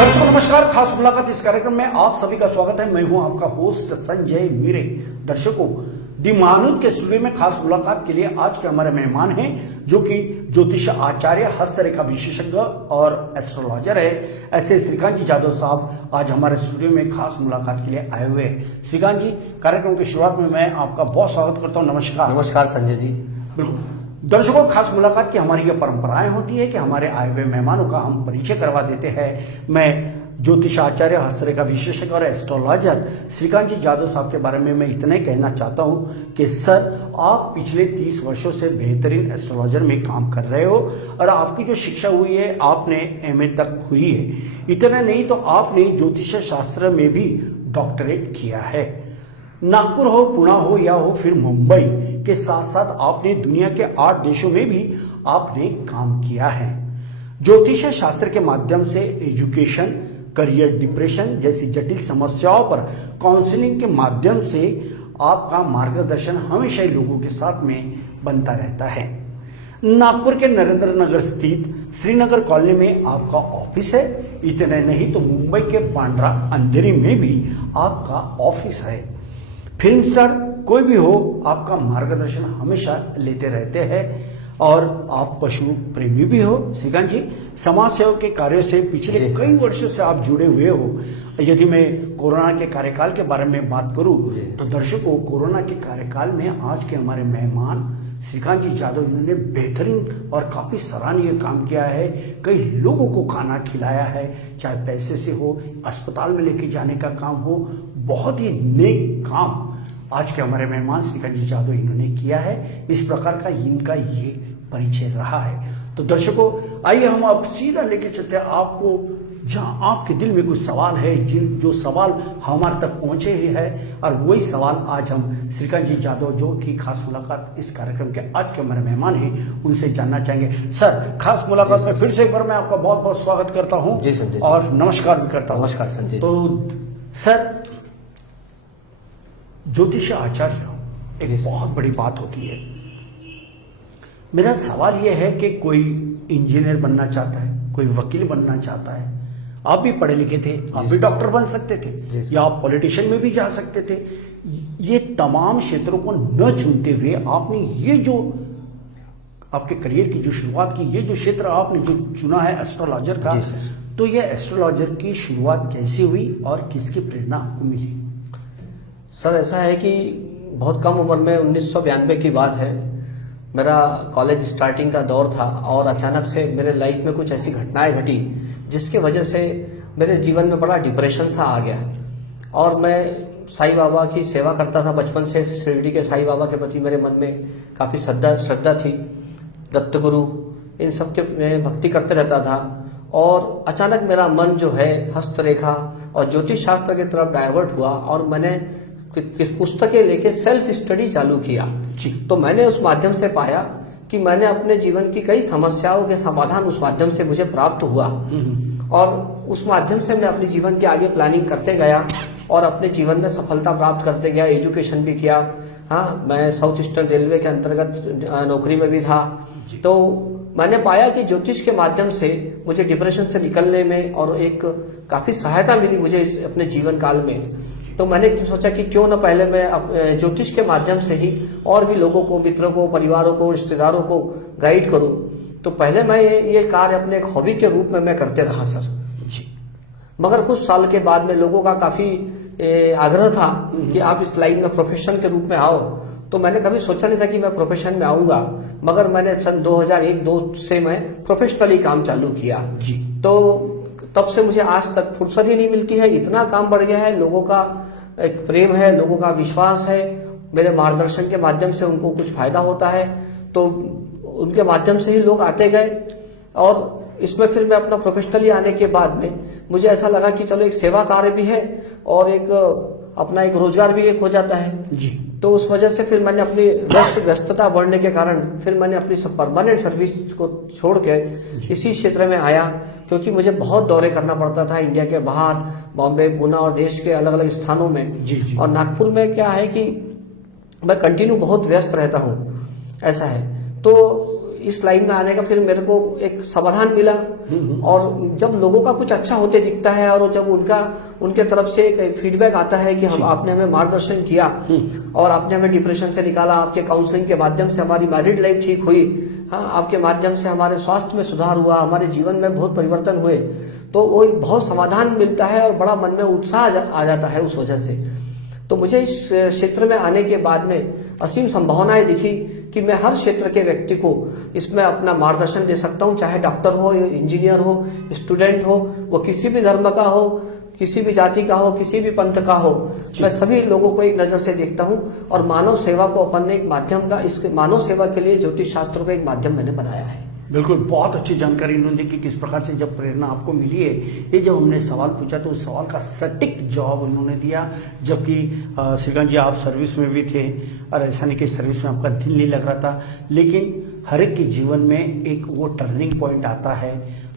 दर्शकों नमस्कार। खास मुलाकात इस कार्यक्रम में आप सभी का स्वागत है। मैं हूं आपका होस्ट संजय मीरे। दर्शकों, दिमानुद के स्टूडियो में खास मुलाकात के लिए आज के हमारे मेहमान हैं जो कि ज्योतिष आचार्य, हस्तरेखा विशेषज्ञ और एस्ट्रोलॉजर है। ऐसे श्रीकांत जी जादव साहब आज हमारे स्टूडियो में खास मुलाकात के लिए आए हुए हैं। श्रीकांत जी, कार्यक्रम की शुरुआत में मैं आपका बहुत स्वागत करता हूँ। नमस्कार। नमस्कार संजय जी। बिल्कुल। दर्शकों, खास मुलाकात की हमारी ये परंपराएं होती है कि हमारे आए हुए मेहमानों का हम परिचय करवा देते हैं। मैं ज्योतिष आचार्य, हस्तरेखा विशेषज्ञ और एस्ट्रोलॉजर श्रीकांत जी जादव साहब के बारे में मैं इतना ही कहना चाहता हूं कि सर, आप पिछले 30 वर्षों से बेहतरीन एस्ट्रोलॉजर में काम कर रहे हो और आपकी जो शिक्षा हुई है, आपने एमए तक हुई है। इतना नहीं तो आपने ज्योतिष शास्त्र में भी डॉक्टरेट किया है। नागपुर हो, पुणे हो या हो फिर मुंबई के साथ साथ आपने दुनिया के 8 देशों में भी आपने काम किया है। ज्योतिष शास्त्र के माध्यम से एजुकेशन, करियर, डिप्रेशन जैसी जटिल समस्याओं पर काउंसलिंग के माध्यम से आपका मार्गदर्शन हमेशा ही लोगों के साथ में बनता रहता है। नागपुर के नरेंद्र नगर स्थित श्रीनगर कॉलोनी में आपका ऑफिस है। इतना नहीं तो मुंबई के बांद्रा अंधेरी में भी आपका ऑफिस है। फिल्म स्टार कोई भी हो, आपका मार्गदर्शन हमेशा लेते रहते हैं। और आप पशु प्रेमी भी हो श्रीकांत जी। समाज सेवा के कार्य से पिछले कई वर्षों से आप जुड़े हुए हो। यदि मैं कोरोना के कार्यकाल के बारे में बात करूं तो दर्शकों, कोरोना के कार्यकाल में आज के हमारे मेहमान श्रीकांत जी जादव, इन्होंने बेहतरीन और काफी सराहनीय काम किया है। कई लोगों को खाना खिलाया है, चाहे पैसे से हो, अस्पताल में लेके जाने का काम हो, बहुत ही नेक काम आज के हमारे मेहमान श्रीकांत जी जादव इन्होंने किया है। इस प्रकार का इनका ये परिचय रहा है। तो दर्शकों, आइए हम अब सीधा लेके चलते हैं आपको जहां आपके दिल में कुछ सवाल है, जो सवाल हमारे तक पहुंचे ही है, और वही सवाल आज हम श्रीकांत जी जादव, जो कि खास मुलाकात इस कार्यक्रम के आज के हमारे मेहमान हैं, उनसे जानना चाहेंगे। सर, खास मुलाकात में फिर से एक बार मैं आपका बहुत बहुत स्वागत करता हूं और नमस्कार भी करता हूं। नमस्कार संजय। तो सर, ज्योतिष आचार्य एक बहुत बड़ी बात होती है। मेरा सवाल यह है कि कोई इंजीनियर बनना चाहता है, कोई वकील बनना चाहता है, आप भी पढ़े लिखे थे, आप भी डॉक्टर बन सकते थे, या आप पॉलिटिशियन में भी जा सकते थे। ये तमाम क्षेत्रों को न चुनते हुए आपने ये जो आपके करियर की जो शुरुआत की, ये जो क्षेत्र आपने जो चुना है एस्ट्रोलॉजर का, तो ये एस्ट्रोलॉजर की शुरुआत कैसे हुई और किसकी प्रेरणा आपको मिली? सर, ऐसा है कि बहुत कम उम्र में 1992 की बात है, मेरा कॉलेज स्टार्टिंग का दौर था और अचानक से मेरे लाइफ में कुछ ऐसी घटनाएं घटी जिसके वजह से मेरे जीवन में बड़ा डिप्रेशन सा आ गया। और मैं साईं बाबा की सेवा करता था बचपन से। शिरडी के साईं बाबा के प्रति मेरे मन में काफ़ी श्रद्धा थी, दत्तगुरु, इन सब के मैं भक्ति करते रहता था। और अचानक मेरा मन जो है हस्तरेखा और ज्योतिष शास्त्र की तरफ डाइवर्ट हुआ और मैंने पुस्तकें लेके सेल्फ स्टडी चालू किया। तो मैंने उस माध्यम से पाया कि मैंने अपने जीवन की कई समस्याओं के समाधान उस माध्यम से मुझे प्राप्त हुआ। और उस माध्यम से मैं अपने जीवन की आगे प्लानिंग करते गया और अपने जीवन में सफलता प्राप्त करते गया। एजुकेशन भी किया। हाँ, मैं साउथ ईस्टर्न रेलवे के अंतर्गत नौकरी में भी था। तो मैंने पाया कि ज्योतिष के माध्यम से मुझे डिप्रेशन से निकलने में और एक काफी सहायता मिली मुझे अपने जीवन काल में। तो मैंने सोचा कि क्यों न पहले मैं ज्योतिष के माध्यम से ही और भी लोगों को, मित्रों को, परिवारों को, रिश्तेदारों को गाइड करूं। तो पहले मैं ये कार्य अपने एक हॉबी के रूप में मैं करते रहा सर जी। मगर कुछ साल के बाद में लोगों का काफी आग्रह था कि आप इस लाइन में प्रोफेशन के रूप में आओ। तो मैंने कभी सोचा नहीं था कि मैं प्रोफेशन में आऊंगा, मगर मैंने सन 2001-2 से मैं प्रोफेशनली काम चालू किया जी। तो तब से मुझे आज तक फुर्सत ही नहीं मिलती है। इतना काम बढ़ गया है, लोगों का एक प्रेम है, लोगों का विश्वास है। मेरे मार्गदर्शन के माध्यम से उनको कुछ फायदा होता है, तो उनके माध्यम से ही लोग आते गए। और इसमें फिर मैं अपना प्रोफेशनली आने के बाद में मुझे ऐसा लगा कि चलो एक सेवा कार्य भी है और एक अपना एक रोजगार भी एक हो जाता है जी। तो उस वजह से फिर मैंने अपनी व्यस्तता बढ़ने के कारण फिर मैंने अपनी परमानेंट सर्विस को छोड़ के इसी क्षेत्र में आया, क्योंकि मुझे बहुत दौरे करना पड़ता था इंडिया के बाहर, बॉम्बे, पुणे और देश के अलग अलग स्थानों में जी। और नागपुर में क्या है कि मैं कंटिन्यू बहुत व्यस्त रहता हूँ, ऐसा है। तो इस लाइन में आने का फिर मेरे को एक समाधान मिला। और जब लोगों का कुछ अच्छा होते दिखता है और जब उनके तरफ से एक फीडबैक आता है कि हम आपने हमें मार्गदर्शन किया और आपने हमें डिप्रेशन से निकाला, आपके काउंसलिंग के माध्यम से हमारी मैरिड लाइफ ठीक हुई, हाँ, आपके माध्यम से हमारे स्वास्थ्य में सुधार हुआ, हमारे जीवन में बहुत परिवर्तन हुए, तो वो एक बहुत समाधान मिलता है और बड़ा मन में उत्साह आ जाता है उस वजह से। तो मुझे इस क्षेत्र में आने के बाद में असीम संभावनाएं दिखी कि मैं हर क्षेत्र के व्यक्ति को इसमें अपना मार्गदर्शन दे सकता हूं, चाहे डॉक्टर हो, इंजीनियर हो, स्टूडेंट हो, वो किसी भी धर्म का हो, किसी भी जाति का हो, किसी भी पंथ का हो, मैं सभी लोगों को एक नजर से देखता हूं। और मानव सेवा को अपन ने एक माध्यम का, इस मानव सेवा के लिए ज्योतिष शास्त्र को एक माध्यम मैंने बनाया है। बिल्कुल, बहुत अच्छी जानकारी इन्होंने दी कि किस प्रकार से जब प्रेरणा आपको मिली है। ये जब हमने सवाल पूछा तो उस सवाल का सटीक जवाब उन्होंने दिया, जबकि श्रीकांत जी आप सर्विस में भी थे और ऐसा नहीं कि सर्विस में आपका दिल नहीं लग रहा था, लेकिन हर एक के जीवन में एक वो टर्निंग पॉइंट आता है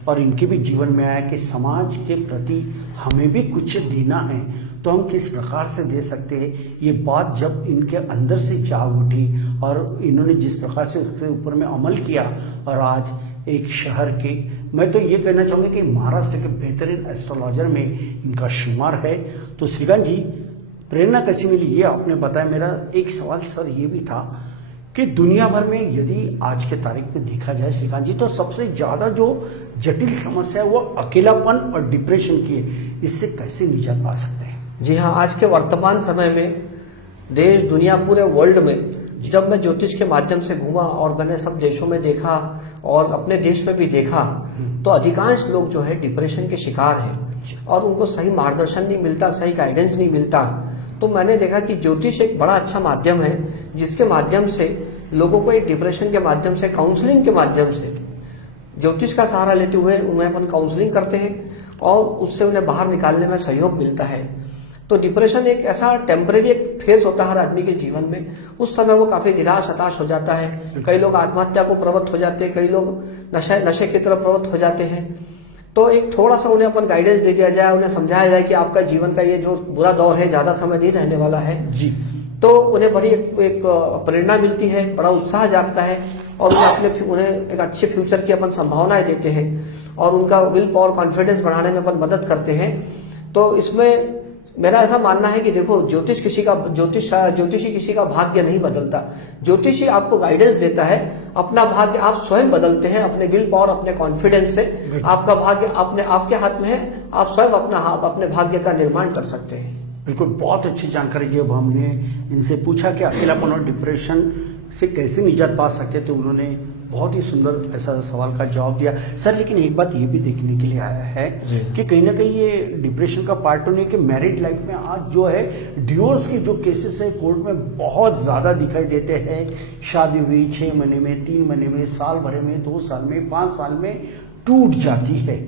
और इनके भी जीवन में आया कि समाज के प्रति हमें भी कुछ देना है, तो हम किस प्रकार से दे सकते हैं। ये बात जब इनके अंदर से जाग उठी और इन्होंने जिस प्रकार से उसके ऊपर में अमल किया और आज एक शहर के, मैं तो ये कहना चाहूँगा कि महाराष्ट्र के बेहतरीन एस्ट्रोलॉजर में इनका शुमार है। तो श्रीकांत जी, प्रेरणा कैसी मिली ये आपने बताया। मेरा एक सवाल सर ये भी था कि दुनिया भर में यदि आज के तारीख पे देखा जाए श्रीकांत जी, तो सबसे ज्यादा जो जटिल समस्या है वो अकेलापन और डिप्रेशन की है। इससे कैसे निजात पा सकते हैं? जी हाँ, आज के वर्तमान समय में देश दुनिया पूरे वर्ल्ड में जब मैं ज्योतिष के माध्यम से घूमा और मैंने सब देशों में देखा और अपने देश में भी देखा, तो अधिकांश लोग जो है डिप्रेशन के शिकार हैं और उनको सही मार्गदर्शन नहीं मिलता, सही गाइडेंस नहीं मिलता। तो मैंने देखा कि ज्योतिष एक बड़ा अच्छा माध्यम है जिसके माध्यम से लोगों को एक डिप्रेशन के माध्यम से, काउंसलिंग के माध्यम से, ज्योतिष का सहारा लेते हुए उन्हें अपन काउंसलिंग करते हैं और उससे उन्हें बाहर निकालने में सहयोग मिलता है। तो डिप्रेशन एक ऐसा टेम्परेरी एक फेज होता है हर आदमी के जीवन में। उस समय वो काफी निराश हताश हो जाता है, कई लोग आत्महत्या को प्रवृत्त हो जाते हैं, कई लोग नशे की तरफ प्रवृत्त हो जाते हैं। तो एक थोड़ा सा उन्हें अपन गाइडेंस दे दिया जाए, उन्हें समझाया जाए कि आपका जीवन का ये जो बुरा दौर है ज्यादा समय नहीं रहने वाला है जी, तो उन्हें बड़ी एक प्रेरणा मिलती है, बड़ा उत्साह जागता है और उन्हें एक अच्छे फ्यूचर की अपन संभावनाएं देते हैं और उनका विल पावर, कॉन्फिडेंस बढ़ाने में अपन मदद करते हैं। तो इसमें मेरा ऐसा मानना है कि देखो, ज्योतिषी किसी का भाग्य नहीं बदलता, ज्योतिषी आपको गाइडेंस देता है, अपना भाग्य आप स्वयं बदलते हैं अपने विल पावर, अपने कॉन्फिडेंस से। आपका भाग्य आपके हाथ में है, आप स्वयं अपने भाग्य का निर्माण कर सकते हैं। बिल्कुल, बहुत अच्छी जानकारी। जब हमने इनसे पूछा कि अकेलापन और डिप्रेशन से कैसे निजात पा सकते, तो उन्होंने बहुत ही सुंदर ऐसा सवाल का जवाब दिया। सर, लेकिन एक बात ये भी देखने के लिए आया है कि कहीं ना कहीं ये डिप्रेशन का पार्ट तो नहीं कि मैरिड लाइफ में आज जो है डिवोर्स के जो केसेस है कोर्ट में बहुत ज्यादा दिखाई देते हैं। शादी हुई 6 महीने में, 3 महीने में, साल भर में, 2 साल में, 5 साल में टूट जाती है।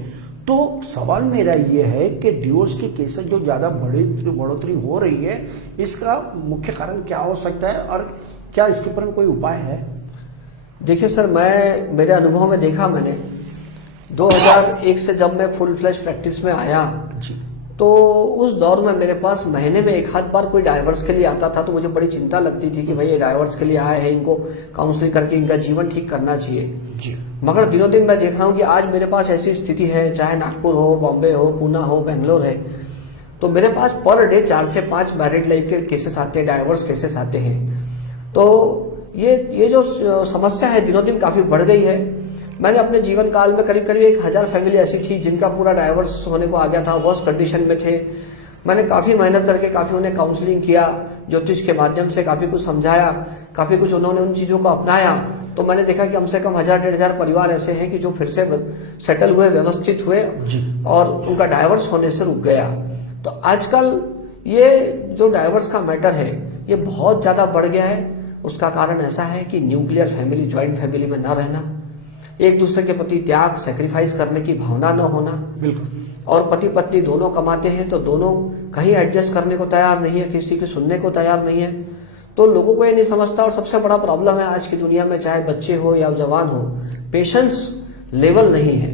तो सवाल मेरा ये है कि डिवोर्स के केसेस जो ज्यादा बढ़ोतरी हो रही है, इसका मुख्य कारण क्या हो सकता है और क्या इसके ऊपर कोई उपाय है? देखिए सर, मेरे अनुभव में देखा मैंने 2001 से जब मैं फुल फ्लैश प्रैक्टिस में आया जी, तो उस दौर में मेरे पास महीने में एक आध बार कोई डाइवर्स के लिए आता था। तो मुझे बड़ी चिंता लगती थी कि भाई ये डाइवर्स के लिए आए हैं, इनको काउंसलिंग करके इनका जीवन ठीक करना चाहिए जी। मगर दिनों दिन मैं देख रहा हूँ कि आज मेरे पास ऐसी स्थिति है, चाहे नागपुर हो, बॉम्बे हो, पूना हो, बेंगलोर है, तो मेरे पास पर डे 4 से 5 मैरिड लाइफ के केसेस आते हैं, डाइवर्स केसेस आते हैं। तो ये जो समस्या है दिनों दिन काफी बढ़ गई है। मैंने अपने जीवन काल में करीब 1000 फैमिली ऐसी थी जिनका पूरा डाइवर्स होने को आ गया था, वर्स्ट कंडीशन में थे। मैंने काफी मेहनत करके काफी उन्हें काउंसलिंग किया, ज्योतिष के माध्यम से काफी कुछ समझाया, काफी कुछ उन्होंने उन चीजों को अपनाया। तो मैंने देखा कि कम से कम 1000-1500 परिवार ऐसे हैं कि जो फिर से सेटल हुए, व्यवस्थित हुए और उनका डाइवर्स होने से रुक गया। तो आजकल ये जो डाइवर्स का मैटर है ये बहुत ज्यादा बढ़ गया है। उसका कारण ऐसा है कि न्यूक्लियर फैमिली, ज्वाइंट फैमिली में न रहना, एक दूसरे के प्रति त्याग, सैक्रिफाइस करने की भावना न होना। बिल्कुल। और पति पत्नी दोनों कमाते हैं तो दोनों कहीं एडजस्ट करने को तैयार नहीं है, किसी की सुनने को तैयार नहीं है। तो लोगों को ये नहीं समझता। और सबसे बड़ा प्रॉब्लम है आज की दुनिया में, चाहे बच्चे हो या जवान हो, पेशेंस लेवल नहीं है।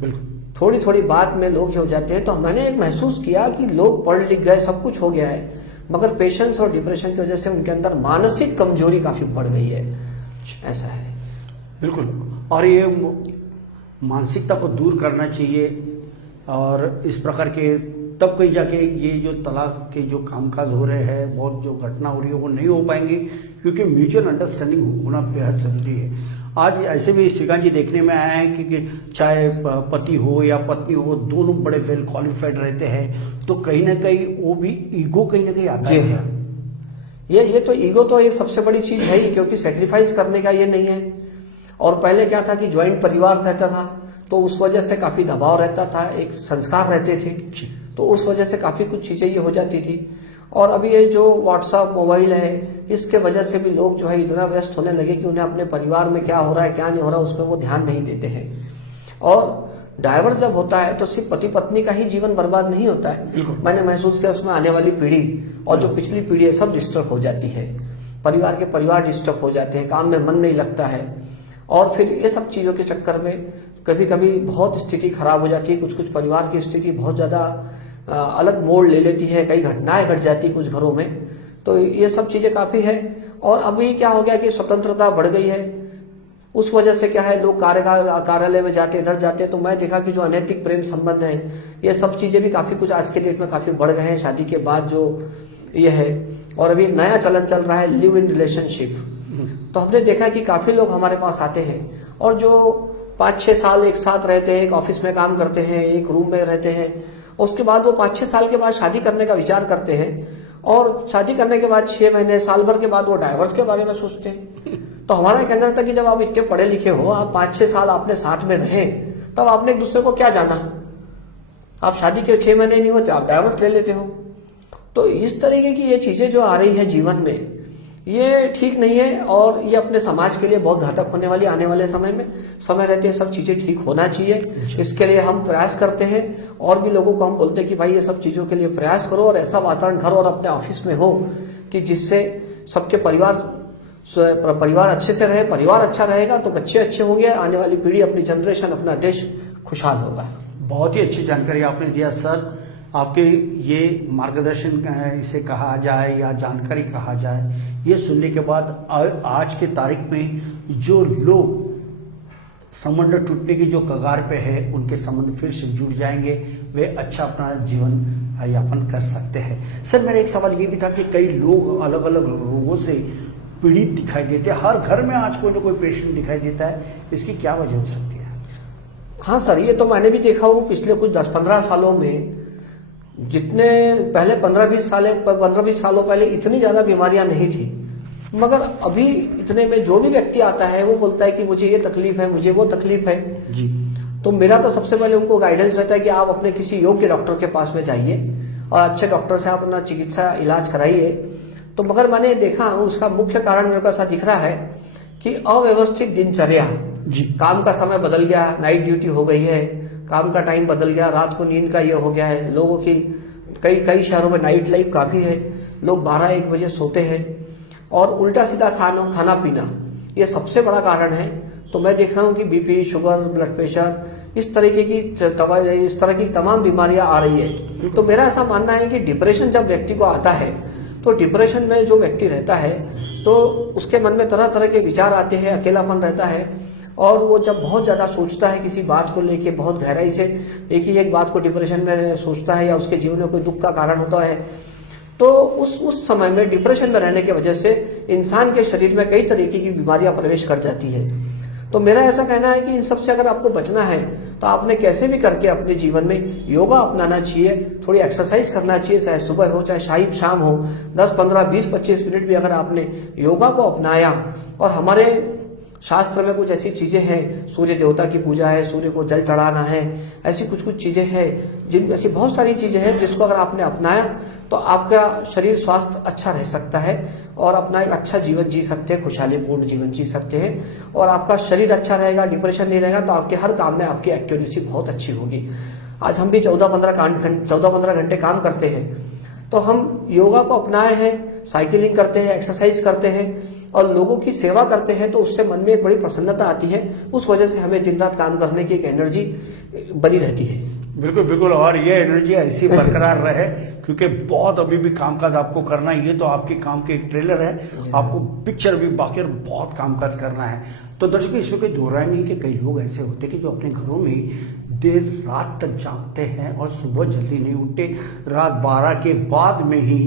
बिल्कुल। थोड़ी थोड़ी बात में लोग हो जाते हैं। तो मैंने एक महसूस किया कि लोग पढ़ लिख गए, सब कुछ हो गया है, मगर पेशेंस और डिप्रेशन की वजह से उनके अंदर मानसिक कमजोरी काफी बढ़ गई है। ऐसा है। बिल्कुल। और ये मानसिकता को दूर करना चाहिए। और इस प्रकार के तब कहीं जाके ये जो तलाक के जो कामकाज हो रहे हैं, बहुत जो घटना हो रही है वो नहीं हो पाएंगी, क्योंकि म्यूचुअल अंडरस्टैंडिंग होना बेहद जरूरी है। आज ऐसे भी श्रीकांत जी देखने में आया है कि चाहे पति हो या पत्नी हो, दोनों बड़े वेल क्वालिफाइड रहते हैं, तो कहीं ना कहीं वो भी ईगो कहीं ना कहीं आता जी है। हाँ, ये तो ईगो तो एक सबसे बड़ी चीज है ही, क्योंकि सेक्रीफाइस करने का ये नहीं है। और पहले क्या था कि ज्वाइंट परिवार रहता था, तो उस वजह से काफी दबाव रहता था, एक संस्कार रहते थे, तो उस वजह से काफी कुछ चीजें ये हो जाती थी। और अभी ये जो व्हाट्सएप मोबाइल है, इसके वजह से भी लोग जो है इतना व्यस्त होने लगे कि उन्हें अपने परिवार में क्या हो रहा है क्या नहीं हो रहा है उसमें वो ध्यान नहीं देते हैं। और डाइवर्स जब होता है तो सिर्फ पति पत्नी का ही जीवन बर्बाद नहीं होता है, मैंने महसूस किया उसमें आने वाली पीढ़ी और जो पिछली पीढ़ी है सब डिस्टर्ब हो जाती है, परिवार डिस्टर्ब हो जाते हैं, काम में मन नहीं लगता है। और फिर ये सब चीजों के चक्कर में कभी कभी बहुत स्थिति खराब हो जाती है, कुछ कुछ परिवार की स्थिति बहुत ज्यादा अलग मोड़ ले लेती है, कई घटनाएं घट जाती कुछ घरों में, तो ये सब चीजें काफी है। और अभी क्या हो गया कि स्वतंत्रता बढ़ गई है, उस वजह से क्या है लोग कार्यालय में जाते इधर जाते, तो मैं देखा कि जो अनैतिक प्रेम संबंध है ये सब चीजें भी काफी कुछ आज के डेट में काफी बढ़ गए हैं शादी के बाद जो ये है। और अभी एक नया चलन चल रहा है लिव इन रिलेशनशिप, तो हमने देखा कि काफी लोग हमारे पास आते हैं और जो 5-6 साल एक साथ रहते हैं, एक ऑफिस में काम करते हैं, एक रूम में रहते हैं, उसके बाद वो 5-6 साल के बाद शादी करने का विचार करते हैं, और शादी करने के बाद 6 महीने साल भर के बाद वो डाइवर्स के बारे में सोचते हैं। तो हमारा कहना था कि जब आप इतने पढ़े लिखे हो, आप 5-6 साल आपने साथ में रहे, तब आपने एक दूसरे को क्या जाना, आप शादी के 6 महीने नहीं होते आप डाइवर्स ले लेते हो। तो इस तरीके की ये चीजें जो आ रही है जीवन में, ये ठीक नहीं है और ये अपने समाज के लिए बहुत घातक होने वाली आने वाले समय में। समय रहते सब चीजें ठीक होना चाहिए, इसके लिए हम प्रयास करते हैं और भी लोगों को हम बोलते हैं कि भाई ये सब चीजों के लिए प्रयास करो और ऐसा वातावरण घर और अपने ऑफिस में हो कि जिससे सबके परिवार अच्छे से रहे। परिवार अच्छा रहेगा तो बच्चे अच्छे होंगे, आने वाली पीढ़ी, अपनी जनरेशन, अपना देश खुशहाल होगा। बहुत ही अच्छी जानकारी आपने दिया सर। आपके ये मार्गदर्शन इसे कहा जाए या जानकारी कहा जाए, ये सुनने के बाद आज के तारीख में जो लोग संबंध टूटने की जो कगार पे है, उनके संबंध फिर से जुड़ जाएंगे, वे अच्छा अपना जीवन यापन कर सकते हैं। सर मेरा एक सवाल ये भी था कि कई लोग अलग अलग रोगों से पीड़ित दिखाई देते हैं, हर घर में आज कोई ना कोई पेशेंट दिखाई देता है, इसकी क्या वजह हो सकती है? हाँ सर, ये तो मैंने भी देखा हूँ पिछले कुछ 10-15 सालों में, जितने पहले 15-20 सालों पहले इतनी ज्यादा बीमारियां नहीं थी, मगर अभी इतने में जो भी व्यक्ति आता है वो बोलता है कि मुझे ये तकलीफ है, मुझे वो तकलीफ है जी। तो मेरा तो सबसे पहले उनको गाइडेंस रहता है कि आप अपने किसी योग्य डॉक्टर के पास में जाइए और अच्छे डॉक्टर से आप अपना चिकित्सा इलाज कराइए। तो मगर मैंने देखा उसका मुख्य कारण मेरे को ऐसा दिख रहा है कि अव्यवस्थित दिनचर्या जी, काम का समय बदल गया, नाइट ड्यूटी हो गई है, काम का टाइम बदल गया, रात को नींद का ये हो गया है, लोगों की कई शहरों में नाइट लाइफ काफी है, लोग 12-1 बजे सोते हैं, और उल्टा सीधा खाना पीना ये सबसे बड़ा कारण है। तो मैं देख रहा हूँ कि बीपी, शुगर, ब्लड प्रेशर, इस तरह की तमाम बीमारियां आ रही है। तो मेरा ऐसा मानना है कि डिप्रेशन जब व्यक्ति को आता है, तो डिप्रेशन में जो व्यक्ति रहता है तो उसके मन में तरह तरह के विचार आते हैं, अकेलापन रहता है, और वो जब बहुत ज्यादा सोचता है किसी बात को लेके, बहुत गहराई से एक बात को डिप्रेशन में सोचता है या उसके जीवन में कोई दुख का कारण होता है, तो उस समय में डिप्रेशन में रहने की वजह से इंसान के शरीर में कई तरीके की बीमारियां प्रवेश कर जाती है। तो मेरा ऐसा कहना है कि इन सब से अगर आपको बचना है तो आपने कैसे भी करके अपने जीवन में योगा अपनाना चाहिए, थोड़ी एक्सरसाइज करना चाहिए, चाहे सुबह हो चाहे शाम हो, 10, 15, 20, 25 मिनट भी अगर आपने योगा को अपनाया। और हमारे शास्त्र में कुछ ऐसी चीजें हैं, सूर्य देवता की पूजा है, सूर्य को जल चढ़ाना है, ऐसी कुछ चीजें हैं, ऐसी बहुत सारी चीजें हैं जिसको अगर आपने अपनाया तो आपका शरीर स्वास्थ्य अच्छा रह सकता है और अपना एक अच्छा जीवन जी सकते हैं, खुशहाली पूर्ण जीवन जी सकते हैं। और आपका शरीर अच्छा रहेगा, डिप्रेशन नहीं रहेगा, तो आपके हर काम में आपकी एक्यूरेसी बहुत अच्छी होगी। आज हम भी 14-15 घंटे काम करते हैं, तो हम योगा को अपनाए हैं, साइकिलिंग करते हैं, एक्सरसाइज करते हैं और लोगों की सेवा करते हैं, तो उससे मन में एक बड़ी प्रसन्नता आती है। उस वजह से हमें दिन रात काम करने की एक एनर्जी बनी रहती है। बिल्कुल बिल्कुल, और ये एनर्जी ऐसी बरकरार रहे, क्योंकि बहुत अभी भी कामकाज आपको करना है। ये तो आपके काम के एक ट्रेलर है, आपको पिक्चर भी बाकी और बहुत कामकाज करना है। तो दर्शकों, इसमें कोई दो राय नहीं कि कई लोग ऐसे होते हैं कि जो अपने घरों में देर रात तक जागते हैं और सुबह जल्दी नहीं उठते। रात 12 के बाद में ही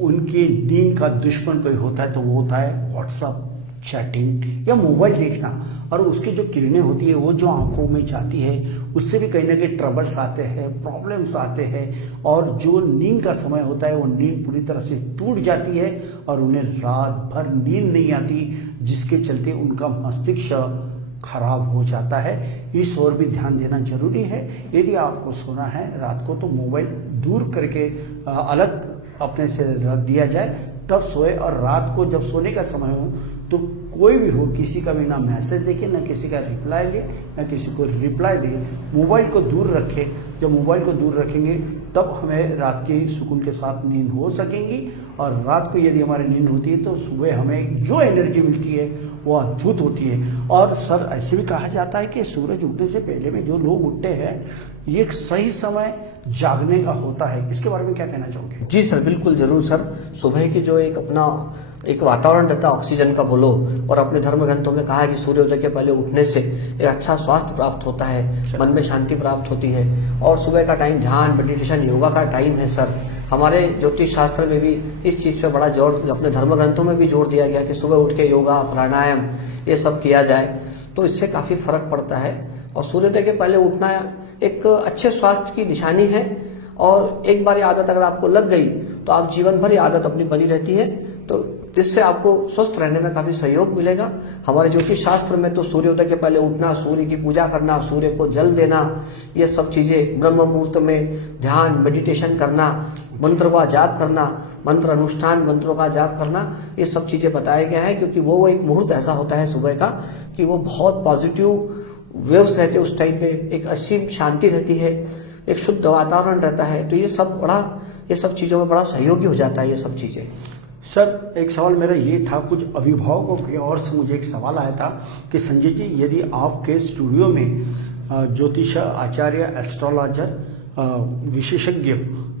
उनकी नींद का दुश्मन कोई होता है तो वो होता है व्हाट्सअप, चैटिंग या मोबाइल देखना। और उसकी जो किरणें होती है वो जो आंखों में जाती है, उससे भी कहीं ना कहीं ट्रबल्स आते हैं, प्रॉब्लम्स आते हैं। और जो नींद का समय होता है वो नींद पूरी तरह से टूट जाती है और उन्हें रात भर नींद नहीं आती, जिसके चलते उनका मस्तिष्क खराब हो जाता है। इस ओर भी ध्यान देना जरूरी है। यदि आपको सोना है रात को तो मोबाइल दूर करके अलग अपने से रख दिया जाए, तब सोए। और रात को जब सोने का समय हो तो कोई भी हो, किसी का भी ना मैसेज देखे, ना किसी का रिप्लाई ले, ना किसी को रिप्लाई दे। मोबाइल को दूर रखें। जब मोबाइल को दूर रखेंगे तब हमें रात की सुकून के साथ नींद हो सकेंगी। और रात को यदि हमारी नींद होती है तो सुबह हमें जो एनर्जी मिलती है वो अद्भुत होती है। और सर, ऐसे भी कहा जाता है कि सूरज उगने से पहले में जो लोग उठते हैं, ये एक सही समय जागने का होता है। इसके बारे में क्या कहना चाहोगे? जी सर, बिल्कुल जरूर सर। सुबह की जो एक अपना एक वातावरण रहता है ऑक्सीजन का बोलो, और अपने धर्म ग्रंथों में कहा है कि सूर्योदय के पहले उठने से एक अच्छा स्वास्थ्य प्राप्त होता है, मन में शांति प्राप्त होती है। और सुबह का टाइम ध्यान, मेडिटेशन, योगा का टाइम है सर। हमारे ज्योतिष शास्त्र में भी इस चीज पे बड़ा जोर, अपने धर्म ग्रंथों में भी जोर दिया गया कि सुबह उठ के योगा, प्राणायाम ये सब किया जाए तो इससे काफी फर्क पड़ता है। और सूर्योदय के पहले उठना एक अच्छे स्वास्थ्य की निशानी है। और एक बार ये आदत अगर आपको लग गई तो आप जीवन भर ये आदत अपनी बनी रहती है, तो इससे आपको स्वस्थ रहने में काफी सहयोग मिलेगा। हमारे ज्योतिष शास्त्र में तो सूर्योदय के पहले उठना, सूर्य की पूजा करना, सूर्य को जल देना, ये सब चीजें, ब्रह्म मुहूर्त में ध्यान, मेडिटेशन करना, मंत्र का जाप करना, मंत्र अनुष्ठान, मंत्रों का जाप करना, ये सब चीजें बताया गया है। क्योंकि वो एक मुहूर्त ऐसा होता है सुबह का कि वो बहुत पॉजिटिव वेव्स रहते हैं उस टाइम पे, एक असीम शांति रहती है, एक शुद्ध वातावरण रहता है। तो ये सब चीजों में बड़ा सहयोगी हो जाता है ये सब चीजें। सर, एक सवाल मेरा ये था, कुछ अभिभावकों की ओर से मुझे एक सवाल आया था कि संजय जी, यदि आपके स्टूडियो में ज्योतिष आचार्य, एस्ट्रोलॉजर, विशेषज्ञ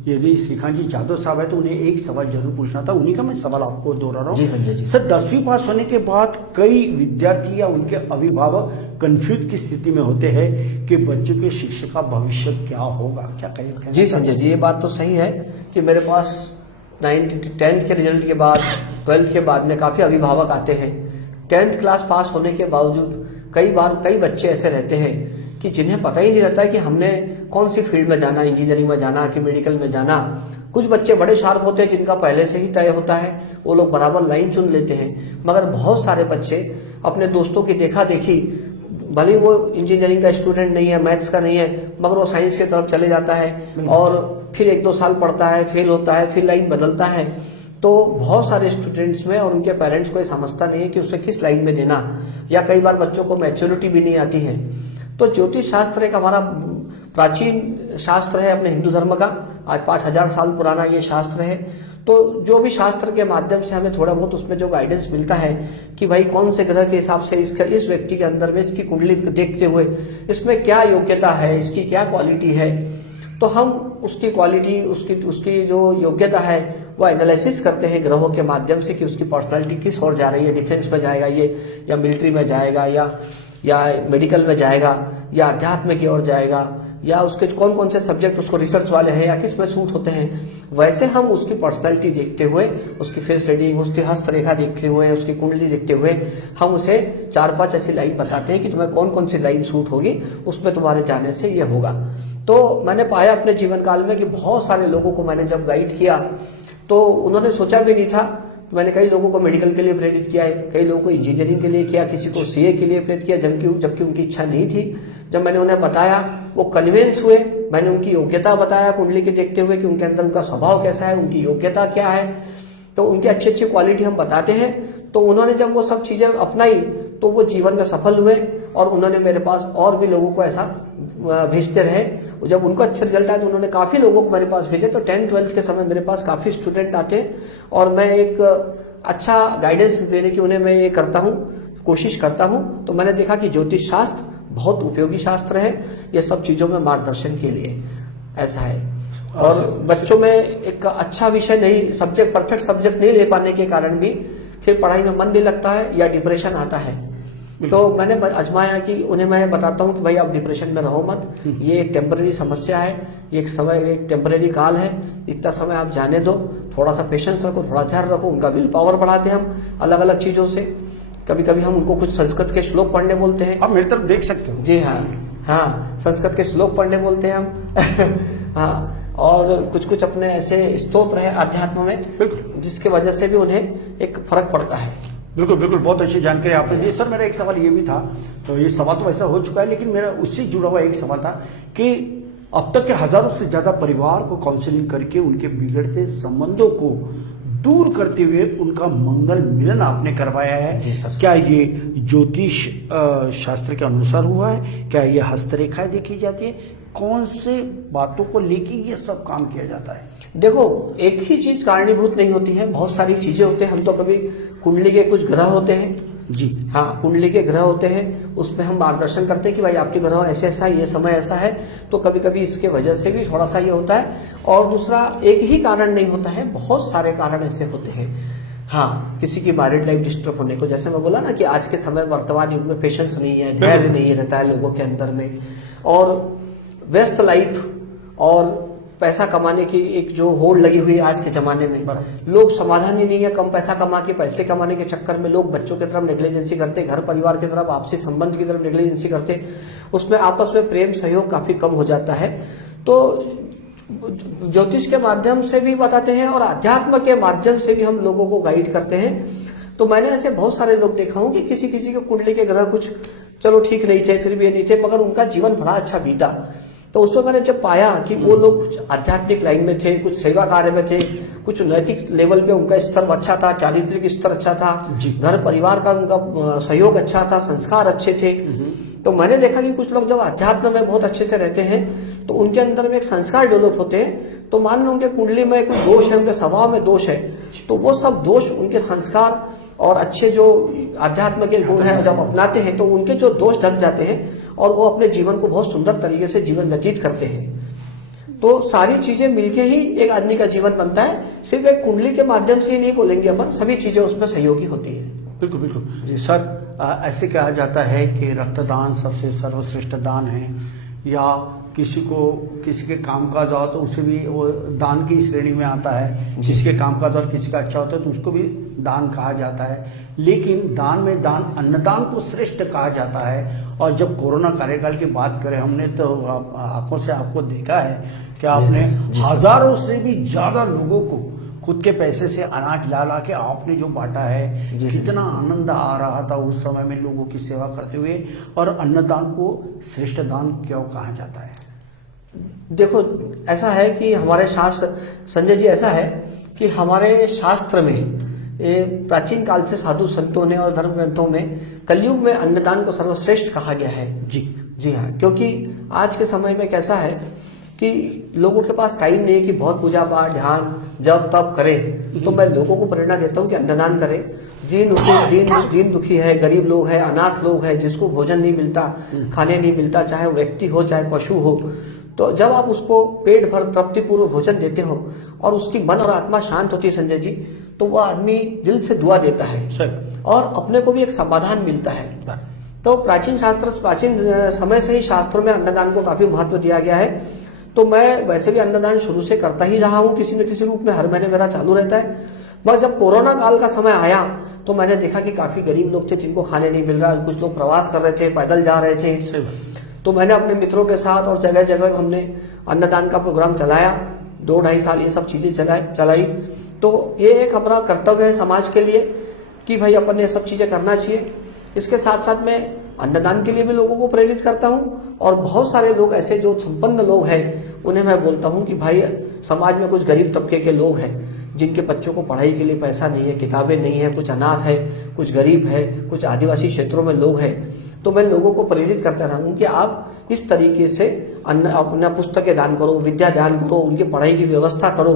यदि श्रीकांत जी जादव साहब है तो उन्हें एक सवाल जरूर पूछना था। उन्हीं का मैं सवाल आपको दोहरा रहा हूँ। जी संजय जी। सर, 10वीं पास होने के बाद कई विद्यार्थी या उनके अभिभावक कंफ्यूज की स्थिति में होते हैं कि बच्चों के शिक्षा का भविष्य क्या होगा, क्या कहें? जी संजय जी, ये बात तो सही है कि मेरे पास 10th के रिजल्ट के बाद, 12th के बाद में काफी अभिभावक आते हैं। 10th क्लास पास होने के बावजूद कई बच्चे ऐसे रहते हैं कि जिन्हें पता ही नहीं रहता है कि हमने कौन सी फील्ड में जाना, इंजीनियरिंग में जाना कि मेडिकल में जाना। कुछ बच्चे बड़े शार्प होते हैं जिनका पहले से ही तय होता है, वो लोग बराबर लाइन चुन लेते हैं। मगर बहुत सारे बच्चे अपने दोस्तों की देखा देखी, भले वो इंजीनियरिंग का स्टूडेंट नहीं है, मैथ्स का नहीं है, मगर वो साइंस की तरफ चले जाता है और फिर 1-2 साल पढ़ता है, फेल होता है, फिर लाइन बदलता है। तो बहुत सारे स्टूडेंट्स में और उनके पेरेंट्स को ये समझता नहीं है कि उसे किस लाइन में देना, या कई बार बच्चों को मैच्योरिटी भी नहीं आती है। तो ज्योतिष शास्त्र एक हमारा प्राचीन शास्त्र है अपने हिंदू धर्म का, आज 5000 साल पुराना ये शास्त्र है। तो जो भी शास्त्र के माध्यम से हमें थोड़ा बहुत उसमें जो गाइडेंस मिलता है कि भाई कौन से ग्रह के हिसाब से इस व्यक्ति के अंदर में इसकी कुंडली देखते हुए इसमें क्या योग्यता है, इसकी क्या क्वालिटी है, तो हम उसकी क्वालिटी, उसकी जो योग्यता है वो एनालिसिस करते हैं ग्रहों के माध्यम से कि उसकी पर्सनालिटी किस ओर जा रही है, डिफेंस में जाएगा ये, या मिलिट्री में जाएगा, या मेडिकल में जाएगा, या अध्यात्म की ओर जाएगा, या उसके कौन कौन से सब्जेक्ट उसको रिसर्च वाले हैं या किस में सूट होते हैं। वैसे हम उसकी पर्सनालिटी देखते हुए, उसकी फेस रीडिंग, उसकी हस्तरेखा देखते हुए, उसकी कुंडली देखते हुए हम उसे 4-5 ऐसी लाइन बताते हैं कि तुम्हें कौन कौन सी लाइन सूट होगी, उसमें तुम्हारे जाने से ये होगा। तो मैंने पाया अपने जीवन काल में कि बहुत सारे लोगों को मैंने जब गाइड किया तो उन्होंने सोचा भी नहीं था। मैंने कई लोगों को मेडिकल के लिए प्रेरित किया है, कई लोगों को इंजीनियरिंग के लिए किया, किसी को सीए के लिए प्रेरित किया, जबकि उनकी इच्छा नहीं थी। जब मैंने उन्हें बताया वो कन्विंस हुए, मैंने उनकी योग्यता बताया कुंडली के देखते हुए कि उनके अंदर उनका स्वभाव कैसा है, उनकी योग्यता क्या है, तो उनकी अच्छी अच्छी क्वालिटी हम बताते हैं। तो उन्होंने जब वो सब चीजें अपनाई तो वो जीवन में सफल हुए, और उन्होंने मेरे पास और भी लोगों को ऐसा भेजते रहे। जब उनको अच्छे रिजल्ट आए तो उन्होंने काफी लोगों को मेरे पास भेजे। तो 10th-12th के समय मेरे पास काफी स्टूडेंट आते और मैं एक अच्छा गाइडेंस देने की उन्हें मैं ये करता हूँ, कोशिश करता हूँ। तो मैंने देखा कि ज्योतिष शास्त्र बहुत उपयोगी शास्त्र है, ये सब चीजों में मार्गदर्शन के लिए ऐसा है। और बच्चों में एक अच्छा विषय नहीं, सब्जेक्ट परफेक्ट सब्जेक्ट नहीं ले पाने के कारण भी फिर पढ़ाई में मन नहीं लगता है या डिप्रेशन आता है। तो मैंने आजमाया कि उन्हें मैं बताता हूँ कि भाई आप डिप्रेशन में रहो मत, ये एक टेम्पररी समस्या है, ये एक समय, एक टेम्पररी काल है, इतना समय आप जाने दो, थोड़ा सा पेशेंस रखो, थोड़ा धैर्य रखो। उनका विल पावर बढ़ाते हैं हम अलग अलग चीजों से। कभी कभी हम उनको कुछ संस्कृत के श्लोक पढ़ने बोलते हैं। आप मेरी तरफ देख सकते हो। जी हाँ, हाँ, संस्कृत के श्लोक पढ़ने बोलते हैं हम हाँ, और कुछ कुछ अपने ऐसे स्तोत्र है अध्यात्म में, जिसके वजह से भी उन्हें एक फर्क पड़ता है। बिल्कुल बिल्कुल, बहुत अच्छी जानकारी आपने दी। सर मेरा एक सवाल ये भी था, तो ये सवाल तो वैसा हो चुका है, लेकिन मेरा उससे जुड़ा हुआ एक सवाल था कि अब तक के हजारों से ज्यादा परिवार को काउंसलिंग करके उनके बिगड़ते संबंधों को दूर करते हुए उनका मंगल मिलन आपने करवाया है। जी सर। क्या ये ज्योतिष शास्त्र के अनुसार हुआ है? क्या ये हस्तरेखाएं देखी जाती है? कौन से बातों को लेके ये सब काम किया जाता है? देखो, एक ही चीज कारणीभूत नहीं होती है, बहुत सारी चीजें होते हैं। हम तो कभी कुंडली के कुछ ग्रह होते हैं, जी हाँ, कुंडली के ग्रह होते हैं, उसमें हम मार्गदर्शन करते हैं कि भाई आपके ग्रह ऐसे ऐसा है, ये समय ऐसा है, तो कभी कभी इसके वजह से भी थोड़ा सा ये होता है। और दूसरा, एक ही कारण नहीं होता है, बहुत सारे कारण ऐसे होते हैं। हाँ, किसी की मैरिड लाइफ डिस्टर्ब होने को, जैसे मैं बोला ना कि आज के समय वर्तमान युग में पेशेंस नहीं है, धैर्य नहीं रहता है लोगों के अंदर में, और व्यस्त लाइफ और पैसा कमाने की एक जो होड़ लगी हुई है आज के जमाने में, लोग समाधान ही नहीं है। कम पैसा कमा के पैसे कमाने के चक्कर में लोग बच्चों की तरफ नेग्लिजेंसी करते, घर परिवार की तरफ, आपसी संबंध की तरफ नेग्लिजेंसी करते, उसमें आपस में प्रेम सहयोग काफी कम हो जाता है। तो ज्योतिष के माध्यम से भी बताते हैं और अध्यात्म के माध्यम से भी हम लोगों को गाइड करते हैं। तो मैंने ऐसे बहुत सारे लोग देखा हूं कि किसी किसी के कुंडली के ग्रह कुछ चलो ठीक नहीं थे, फिर भी ये नहीं थे, मगर उनका जीवन बड़ा अच्छा बीता। तो उसमें मैंने जब पाया कि वो लोग कुछ आध्यात्मिक लाइन में थे, कुछ सेवा कार्य में थे, कुछ नैतिक लेवल पे उनका स्तर अच्छा था, चारित्रिक स्तर अच्छा था, घर परिवार का उनका सहयोग अच्छा था, संस्कार अच्छे थे, तो मैंने देखा कि कुछ लोग जब अध्यात्म में बहुत अच्छे से रहते हैं तो उनके अंदर में एक संस्कार डेवलप होते हैं। तो मान लो उनके कुंडली में कोई दोष है, उनके स्वभाव में दोष है, तो वो सब दोष उनके संस्कार और अच्छे जो अध्यात्म के गुण हैं जब अपनाते हैं तो उनके जो दोष ढक जाते हैं और वो अपने जीवन को बहुत सुंदर तरीके से जीवन व्यतीत करते हैं। तो सारी चीजें मिलके ही एक आदमी का जीवन बनता है। सिर्फ एक कुंडली के माध्यम से ही नहीं बोलेंगे अपन, सभी चीजें उसमें सहयोगी होती है। बिल्कुल बिल्कुल जी सर। ऐसे कहा जाता है कि रक्तदान सबसे सर्वश्रेष्ठ दान है, या किसी के कामकाज हो तो उसे भी वो दान की श्रेणी में आता है। जिसके कामकाज और किसी का अच्छा होता है तो उसको भी दान कहा जाता है। लेकिन दान में दान अन्नदान को श्रेष्ठ कहा जाता है। और जब कोरोना कार्यकाल की बात करें, हमने तो आंखों से आपको देखा है कि आपने हजारों से भी ज्यादा लोगों को खुद के पैसे से अनाज ला ला के आपने जो बांटा है, कितना आनंद आ रहा था उस समय में लोगों की सेवा करते हुए। और अन्नदान को श्रेष्ठ दान क्यों कहा जाता है? देखो, ऐसा है कि हमारे शास्त्र, संजय जी, ऐसा है कि हमारे शास्त्र में प्राचीन काल से साधु संतों ने और धर्म ग्रंथों में कलयुग में अन्नदान को सर्वश्रेष्ठ कहा गया है। जी हाँ, क्योंकि आज के समय में कैसा है कि लोगों के पास टाइम नहीं है कि बहुत पूजा पाठ, ध्यान, जप तप करें। तो मैं लोगों को प्रेरणा देता हूँ कि अन्नदान करें। दीन दुखी है, गरीब लोग है, अनाथ लोग है, जिसको भोजन नहीं मिलता, खाने नहीं मिलता, चाहे वो व्यक्ति हो चाहे पशु हो, तो जब आप उसको पेट भर तृप्तिपूर्व भोजन देते हो और उसकी मन और आत्मा शांत होती है संजय जी, तो वह आदमी दिल से दुआ देता है और अपने को भी एक समाधान मिलता है। तो प्राचीन समय से ही शास्त्रों में अन्नदान को काफी महत्व दिया गया है। तो मैं वैसे भी अन्नदान शुरू से करता ही रहा हूँ, किसी न किसी रूप में हर महीने मेरा चालू रहता है। बस जब कोरोना काल का समय आया तो मैंने देखा कि काफी गरीब लोग थे जिनको खाने नहीं मिल रहा, कुछ लोग प्रवास कर रहे थे, पैदल जा रहे थे। तो मैंने अपने मित्रों के साथ और जगह जगह हमने अन्नदान का प्रोग्राम चलाया, 2-2.5 साल ये सब चीजें चलाई। तो ये एक हमारा कर्तव्य है समाज के लिए कि भाई अपन ने सब चीजें करना चाहिए। इसके साथ साथ मैं अन्नदान के लिए भी लोगों को प्रेरित करता हूँ और बहुत सारे लोग ऐसे जो संपन्न लोग हैं उन्हें मैं बोलता हूँ कि भाई समाज में कुछ गरीब तबके के लोग हैं जिनके बच्चों को पढ़ाई के लिए पैसा नहीं है, किताबें नहीं है, कुछ अनाथ है, कुछ गरीब है, कुछ आदिवासी क्षेत्रों में लोग हैं, तो मैं लोगों को प्रेरित करता रहूँ कि आप इस तरीके से अपना पुस्तकें दान करो, विद्या दान करो, उनकी पढ़ाई की व्यवस्था करो।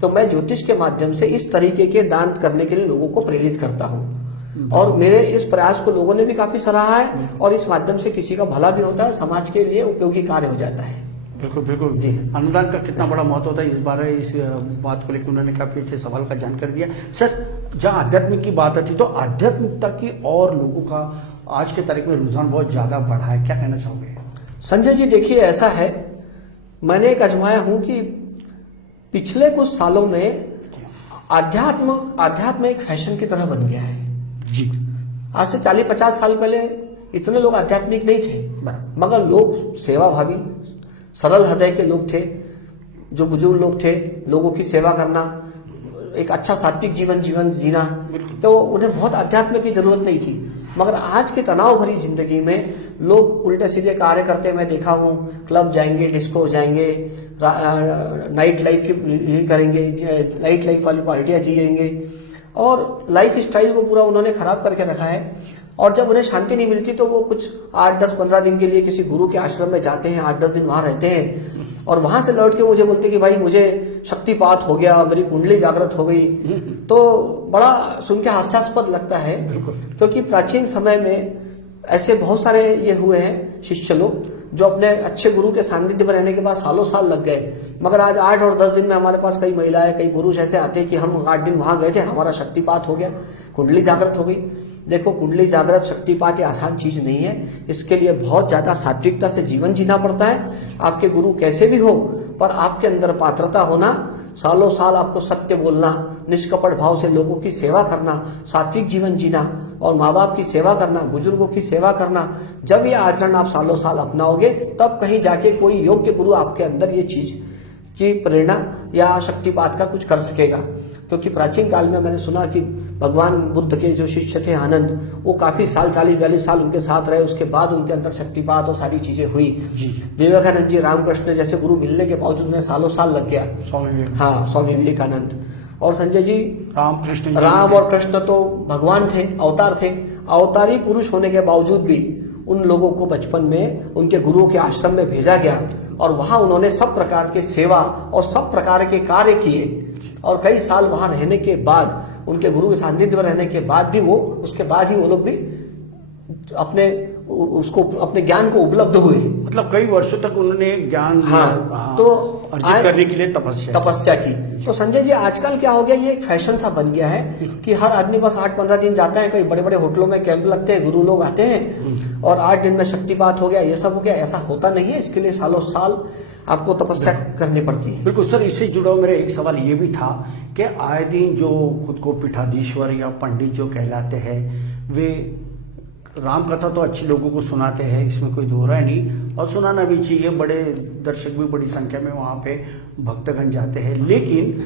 तो मैं ज्योतिष के माध्यम से इस तरीके के दान करने के लिए लोगों को प्रेरित करता हूँ। और मेरे इस प्रयास को लोगों ने भी काफी सराहा है और इस माध्यम से किसी का भला भी होता है और समाज के लिए उपयोगी कार्य हो जाता है। बिल्कुल बिल्कुल जी। अनुदान का कितना बड़ा महत्व होता है इस बारे इस बात को लेकर उन्होंने काफी अच्छे सवाल का जानकारी दिया। सर, जहाँ आध्यात्मिक की बात आती तो आध्यात्मिकता की और लोगों का आज के तारीख में रुझान बहुत ज्यादा बढ़ा है, क्या कहना चाहोगे? संजय जी देखिए, ऐसा है, मैंने एक आजमाया हूं कि पिछले कुछ सालों में अध्यात्म एक फैशन की तरह बन गया है जी। आज से 40-50 साल पहले इतने लोग आध्यात्मिक नहीं थे, मगर लोग सेवा भावी सरल हृदय के लोग थे, जो बुजुर्ग लोग थे, लोगों की सेवा करना, एक अच्छा सात्विक जीवन जीना, तो उन्हें बहुत अध्यात्म की जरूरत नहीं थी। मगर आज के तनाव भरी जिंदगी में लोग उल्टे सीधे कार्य करते मैं देखा हूं, क्लब जाएंगे, डिस्को जाएंगे, नाइट लाइफ की करेंगे, नाइट लाइफ वाली पार्टियां जिएंगे और लाइफ स्टाइल को पूरा उन्होंने खराब करके रखा है। और जब उन्हें शांति नहीं मिलती तो वो कुछ 8-10-15 दिन के लिए किसी गुरु के आश्रम में जाते हैं, 8-10 दिन वहां रहते हैं और वहां से लौट के मुझे बोलते हैं कि भाई मुझे शक्तिपात हो गया, मेरी कुंडली जागृत हो गई। तो बड़ा सुन के हास्यास्पद लगता है, क्योंकि प्राचीन समय में ऐसे बहुत सारे ये हुए हैं शिष्य लोग जो अपने अच्छे गुरु के सानिध्य में रहने के बाद सालों साल लग गए, मगर आज 8 और 10 दिन में हमारे पास कई महिलाएं, कई पुरुष ऐसे आते हैं कि हम 8 दिन वहां गए थे, हमारा शक्तिपात हो गया, कुंडली जागृत हो गई। देखो, कुंडली जागृत शक्तिपात ये आसान चीज नहीं है, इसके लिए बहुत ज्यादा सात्विकता से जीवन जीना पड़ता है। आपके गुरु कैसे भी हो, पर आपके अंदर पात्रता होना, सालों साल आपको सत्य बोलना, निष्कपट भाव से लोगों की सेवा करना, सात्विक जीवन जीना और माँ बाप की सेवा करना, बुजुर्गों की सेवा करना, जब ये आचरण आप सालों साल अपनाओगे तब कहीं जाके कोई योग्य गुरु आपके अंदर ये चीज की प्रेरणा या शक्तिपात का कुछ कर सकेगा। क्योंकि प्राचीन काल में मैंने सुना कि भगवान बुद्ध के जो शिष्य थे आनंद, वो काफी साल 40-42 साल उनके साथ रहे, उसके बाद उनके अंदर शक्तिपात और सारी चीजें हुई। विवेकानंद जी, रामकृष्ण जैसे गुरु मिलने के बावजूद उन्हें सालों साल लग गया। स्वामी विवेकानंद और संजय जी, राम और कृष्ण तो भगवान थे, अवतार थे, अवतारी पुरुष होने के बावजूद भी उन लोगों को बचपन में उनके गुरुओं के आश्रम में भेजा गया और वहां उन्होंने सब प्रकार के सेवा और सब प्रकार के कार्य किए और कई साल वहां रहने के बाद, उनके गुरु के सानिध्य में रहने के बाद भी उसके बाद ही वो लोग भी अपने ज्ञान को उपलब्ध हुए। मतलब कई वर्षों तक उन्होंने ज्ञान तो अर्जित करने के लिए तपस्या की। तो संजय जी, आजकल क्या हो गया, ये एक फैशन सा बन गया है कि हर आदमी बस 8-15 दिन जाता है, कई बड़े बड़े होटलों में कैंप लगते हैं, गुरु लोग आते हैं और 8 दिन में शक्तिपात हो गया, ये सब हो गया। ऐसा होता नहीं है, इसके लिए सालों साल आपको तपस्या करनी पड़ती है। बिल्कुल सर, इससे जुड़ा मेरा एक सवाल ये भी था कि आए दिन जो खुद को पीठाधीश्वर या पंडित जो कहलाते हैं, वे राम कथा तो अच्छे लोगों को सुनाते हैं, इसमें कोई दो राय नहीं, और सुनाना भी चाहिए, बड़े दर्शक भी बड़ी संख्या में वहाँ पे भक्तगण जाते हैं। लेकिन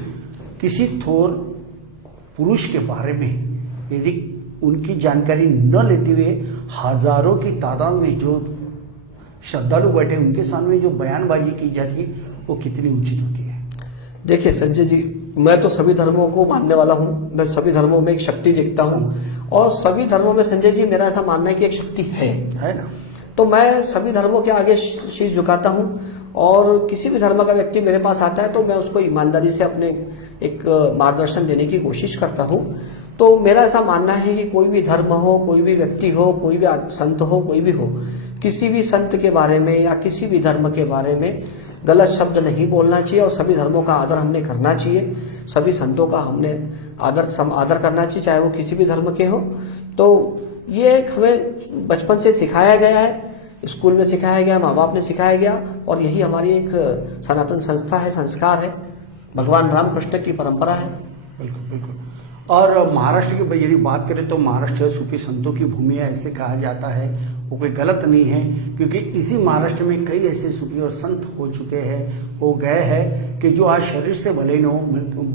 किसी थोर पुरुष के बारे में यदि उनकी जानकारी न लेते हुए हजारों की तादाद में जो श्रद्धालु बैठे, उनके सामने जो बयानबाजी की जाती है, वो कितनी उचित होती है? देखिए संजय जी, मैं तो सभी धर्मों को मानने वाला हूँ, मैं सभी धर्मों में एक शक्ति देखता हूँ और सभी धर्मों में संजय जी मेरा ऐसा मानना है कि एक शक्ति है ना। तो मैं सभी धर्मों के आगे शीश झुकाता हूँ और किसी भी धर्म का व्यक्ति मेरे पास आता है तो मैं उसको ईमानदारी से अपने एक मार्गदर्शन देने की कोशिश करता हूँ। तो मेरा ऐसा मानना है कि कोई भी धर्म हो, कोई भी व्यक्ति हो, कोई भी संत हो, कोई भी हो, किसी भी संत के बारे में या किसी भी धर्म के बारे में गलत शब्द नहीं बोलना चाहिए और सभी धर्मों का आदर हमने करना चाहिए, सभी संतों का हमने आदर करना चाहिए, चाहे वो किसी भी धर्म के हो। तो ये हमें बचपन से सिखाया गया है, स्कूल में सिखाया गया, माँ बाप ने सिखाया गया और यही हमारी एक सनातन संस्था है, संस्कार है, भगवान रामकृष्ण की परंपरा है। बिल्कुल बिल्कुल। और महाराष्ट्र की यदि बात करें तो महाराष्ट्र सूफी संतों की भूमि है, ऐसे कहा जाता है, वो कोई गलत नहीं है, क्योंकि इसी महाराष्ट्र में कई ऐसे सूफी और संत हो चुके हैं, हो गए हैं कि जो आज शरीर से भले न हो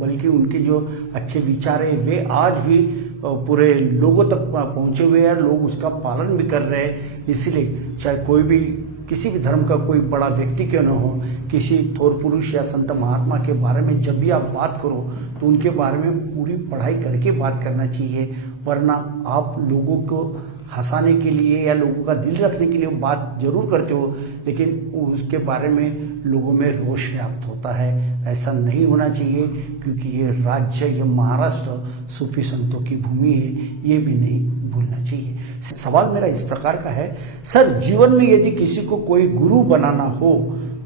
बल्कि उनके जो अच्छे विचार है वे आज भी पूरे लोगों तक पहुंचे हुए हैं, लोग उसका पालन भी कर रहे हैं। इसलिए चाहे कोई भी किसी भी धर्म का कोई बड़ा व्यक्ति क्यों न हो, किसी थोर पुरुष या संत महात्मा के बारे में जब भी आप बात करो तो उनके बारे में पूरी पढ़ाई करके बात करना चाहिए, वरना आप लोगों को हंसाने के लिए या लोगों का दिल रखने के लिए बात जरूर करते हो, लेकिन उसके बारे में लोगों में रोष व्याप्त होता है। ऐसा नहीं होना चाहिए, क्योंकि ये राज्य, ये महाराष्ट्र सूफी संतों की भूमि है, ये भी नहीं भूलना चाहिए। सवाल मेरा इस प्रकार का है, सर, जीवन में यदि किसी को कोई गुरु बनाना हो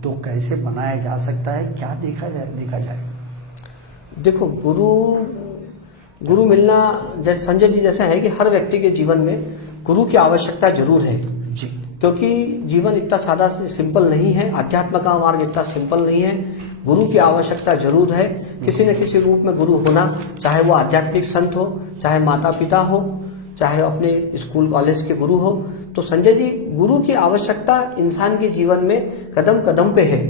तो कैसे बनाया जा सकता है, क्या देखा जाए? देखो, गुरु मिलना, जैसे संजय जी जैसा है कि हर व्यक्ति के जीवन में गुरु की आवश्यकता जरूर है जी, क्योंकि जीवन इतना सादा सिंपल नहीं है, अध्यात्म का मार्ग इतना सिंपल नहीं है। गुरु की आवश्यकता जरूर है, किसी न किसी रूप में गुरु होना, चाहे वो आध्यात्मिक संत हो, चाहे माता पिता हो, चाहे अपने स्कूल कॉलेज के गुरु हो। तो संजय जी, गुरु की आवश्यकता इंसान के जीवन में कदम कदम पे है।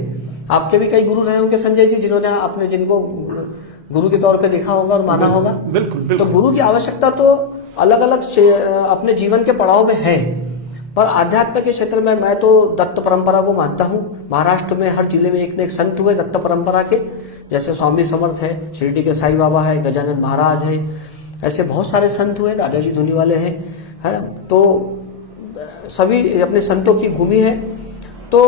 आपके भी कई गुरु रहे होंगे संजय जी, जिन्होंने आपने जिनको गुरु के तौर पे देखा होगा और माना होगा। बिल्कुल। तो गुरु की आवश्यकता तो अलग अलग अपने जीवन के पड़ाव में है, पर आध्यात्म के क्षेत्र में मैं तो दत्त परंपरा को मानता हूँ। महाराष्ट्र में हर जिले में एक न एक संत हुए दत्त परंपरा के, जैसे स्वामी समर्थ है, शिरडी के साईं बाबा है, गजानन महाराज है, ऐसे बहुत सारे संत हुए, दादाजी धुनी वाले हैं, है ना। तो सभी अपने संतों की भूमि है। तो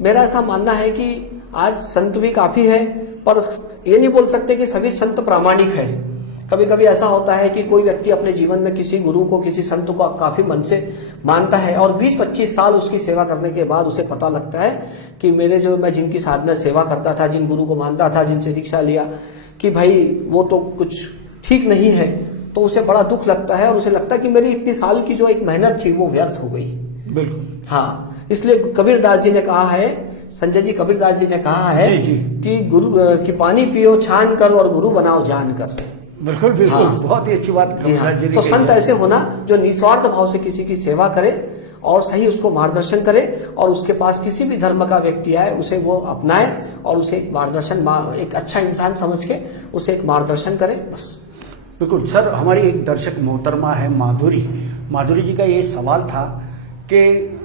मेरा ऐसा मानना है कि आज संत भी काफी है, पर ये नहीं बोल सकते कि सभी संत प्रामाणिक है। कभी कभी ऐसा होता है कि कोई व्यक्ति अपने जीवन में किसी गुरु को, किसी संत को काफी मन से मानता है और 20-25 साल उसकी सेवा करने के बाद उसे पता लगता है कि मैं जिनकी साधना सेवा करता था, जिन गुरु को मानता था, जिनसे दीक्षा लिया, कि भाई वो तो कुछ ठीक नहीं है। तो उसे बड़ा दुख लगता है और उसे लगता है कि मेरी इतनी साल की जो एक मेहनत थी वो व्यर्थ हो गई। बिल्कुल। हाँ, इसलिए कबीरदास जी ने कहा है, संजय जी, कबीरदास जी ने कहा है जी। कि कि पानी पियो छान कर और गुरु बनाओ जान कर। बिल्कुल। हाँ। बहुत ही अच्छी बात जी हाँ। जी ने तो कही संत है। ऐसे होना जो निस्वार्थ भाव से किसी की सेवा करे और सही उसको मार्गदर्शन करे, और उसके पास किसी भी धर्म का व्यक्ति आए उसे वो अपनाए और उसे एक मार्गदर्शन, एक अच्छा इंसान समझ के उसे एक मार्गदर्शन करे, बस। बिल्कुल सर, हमारी एक दर्शक मोहतरमा है माधुरी जी का ये सवाल था कि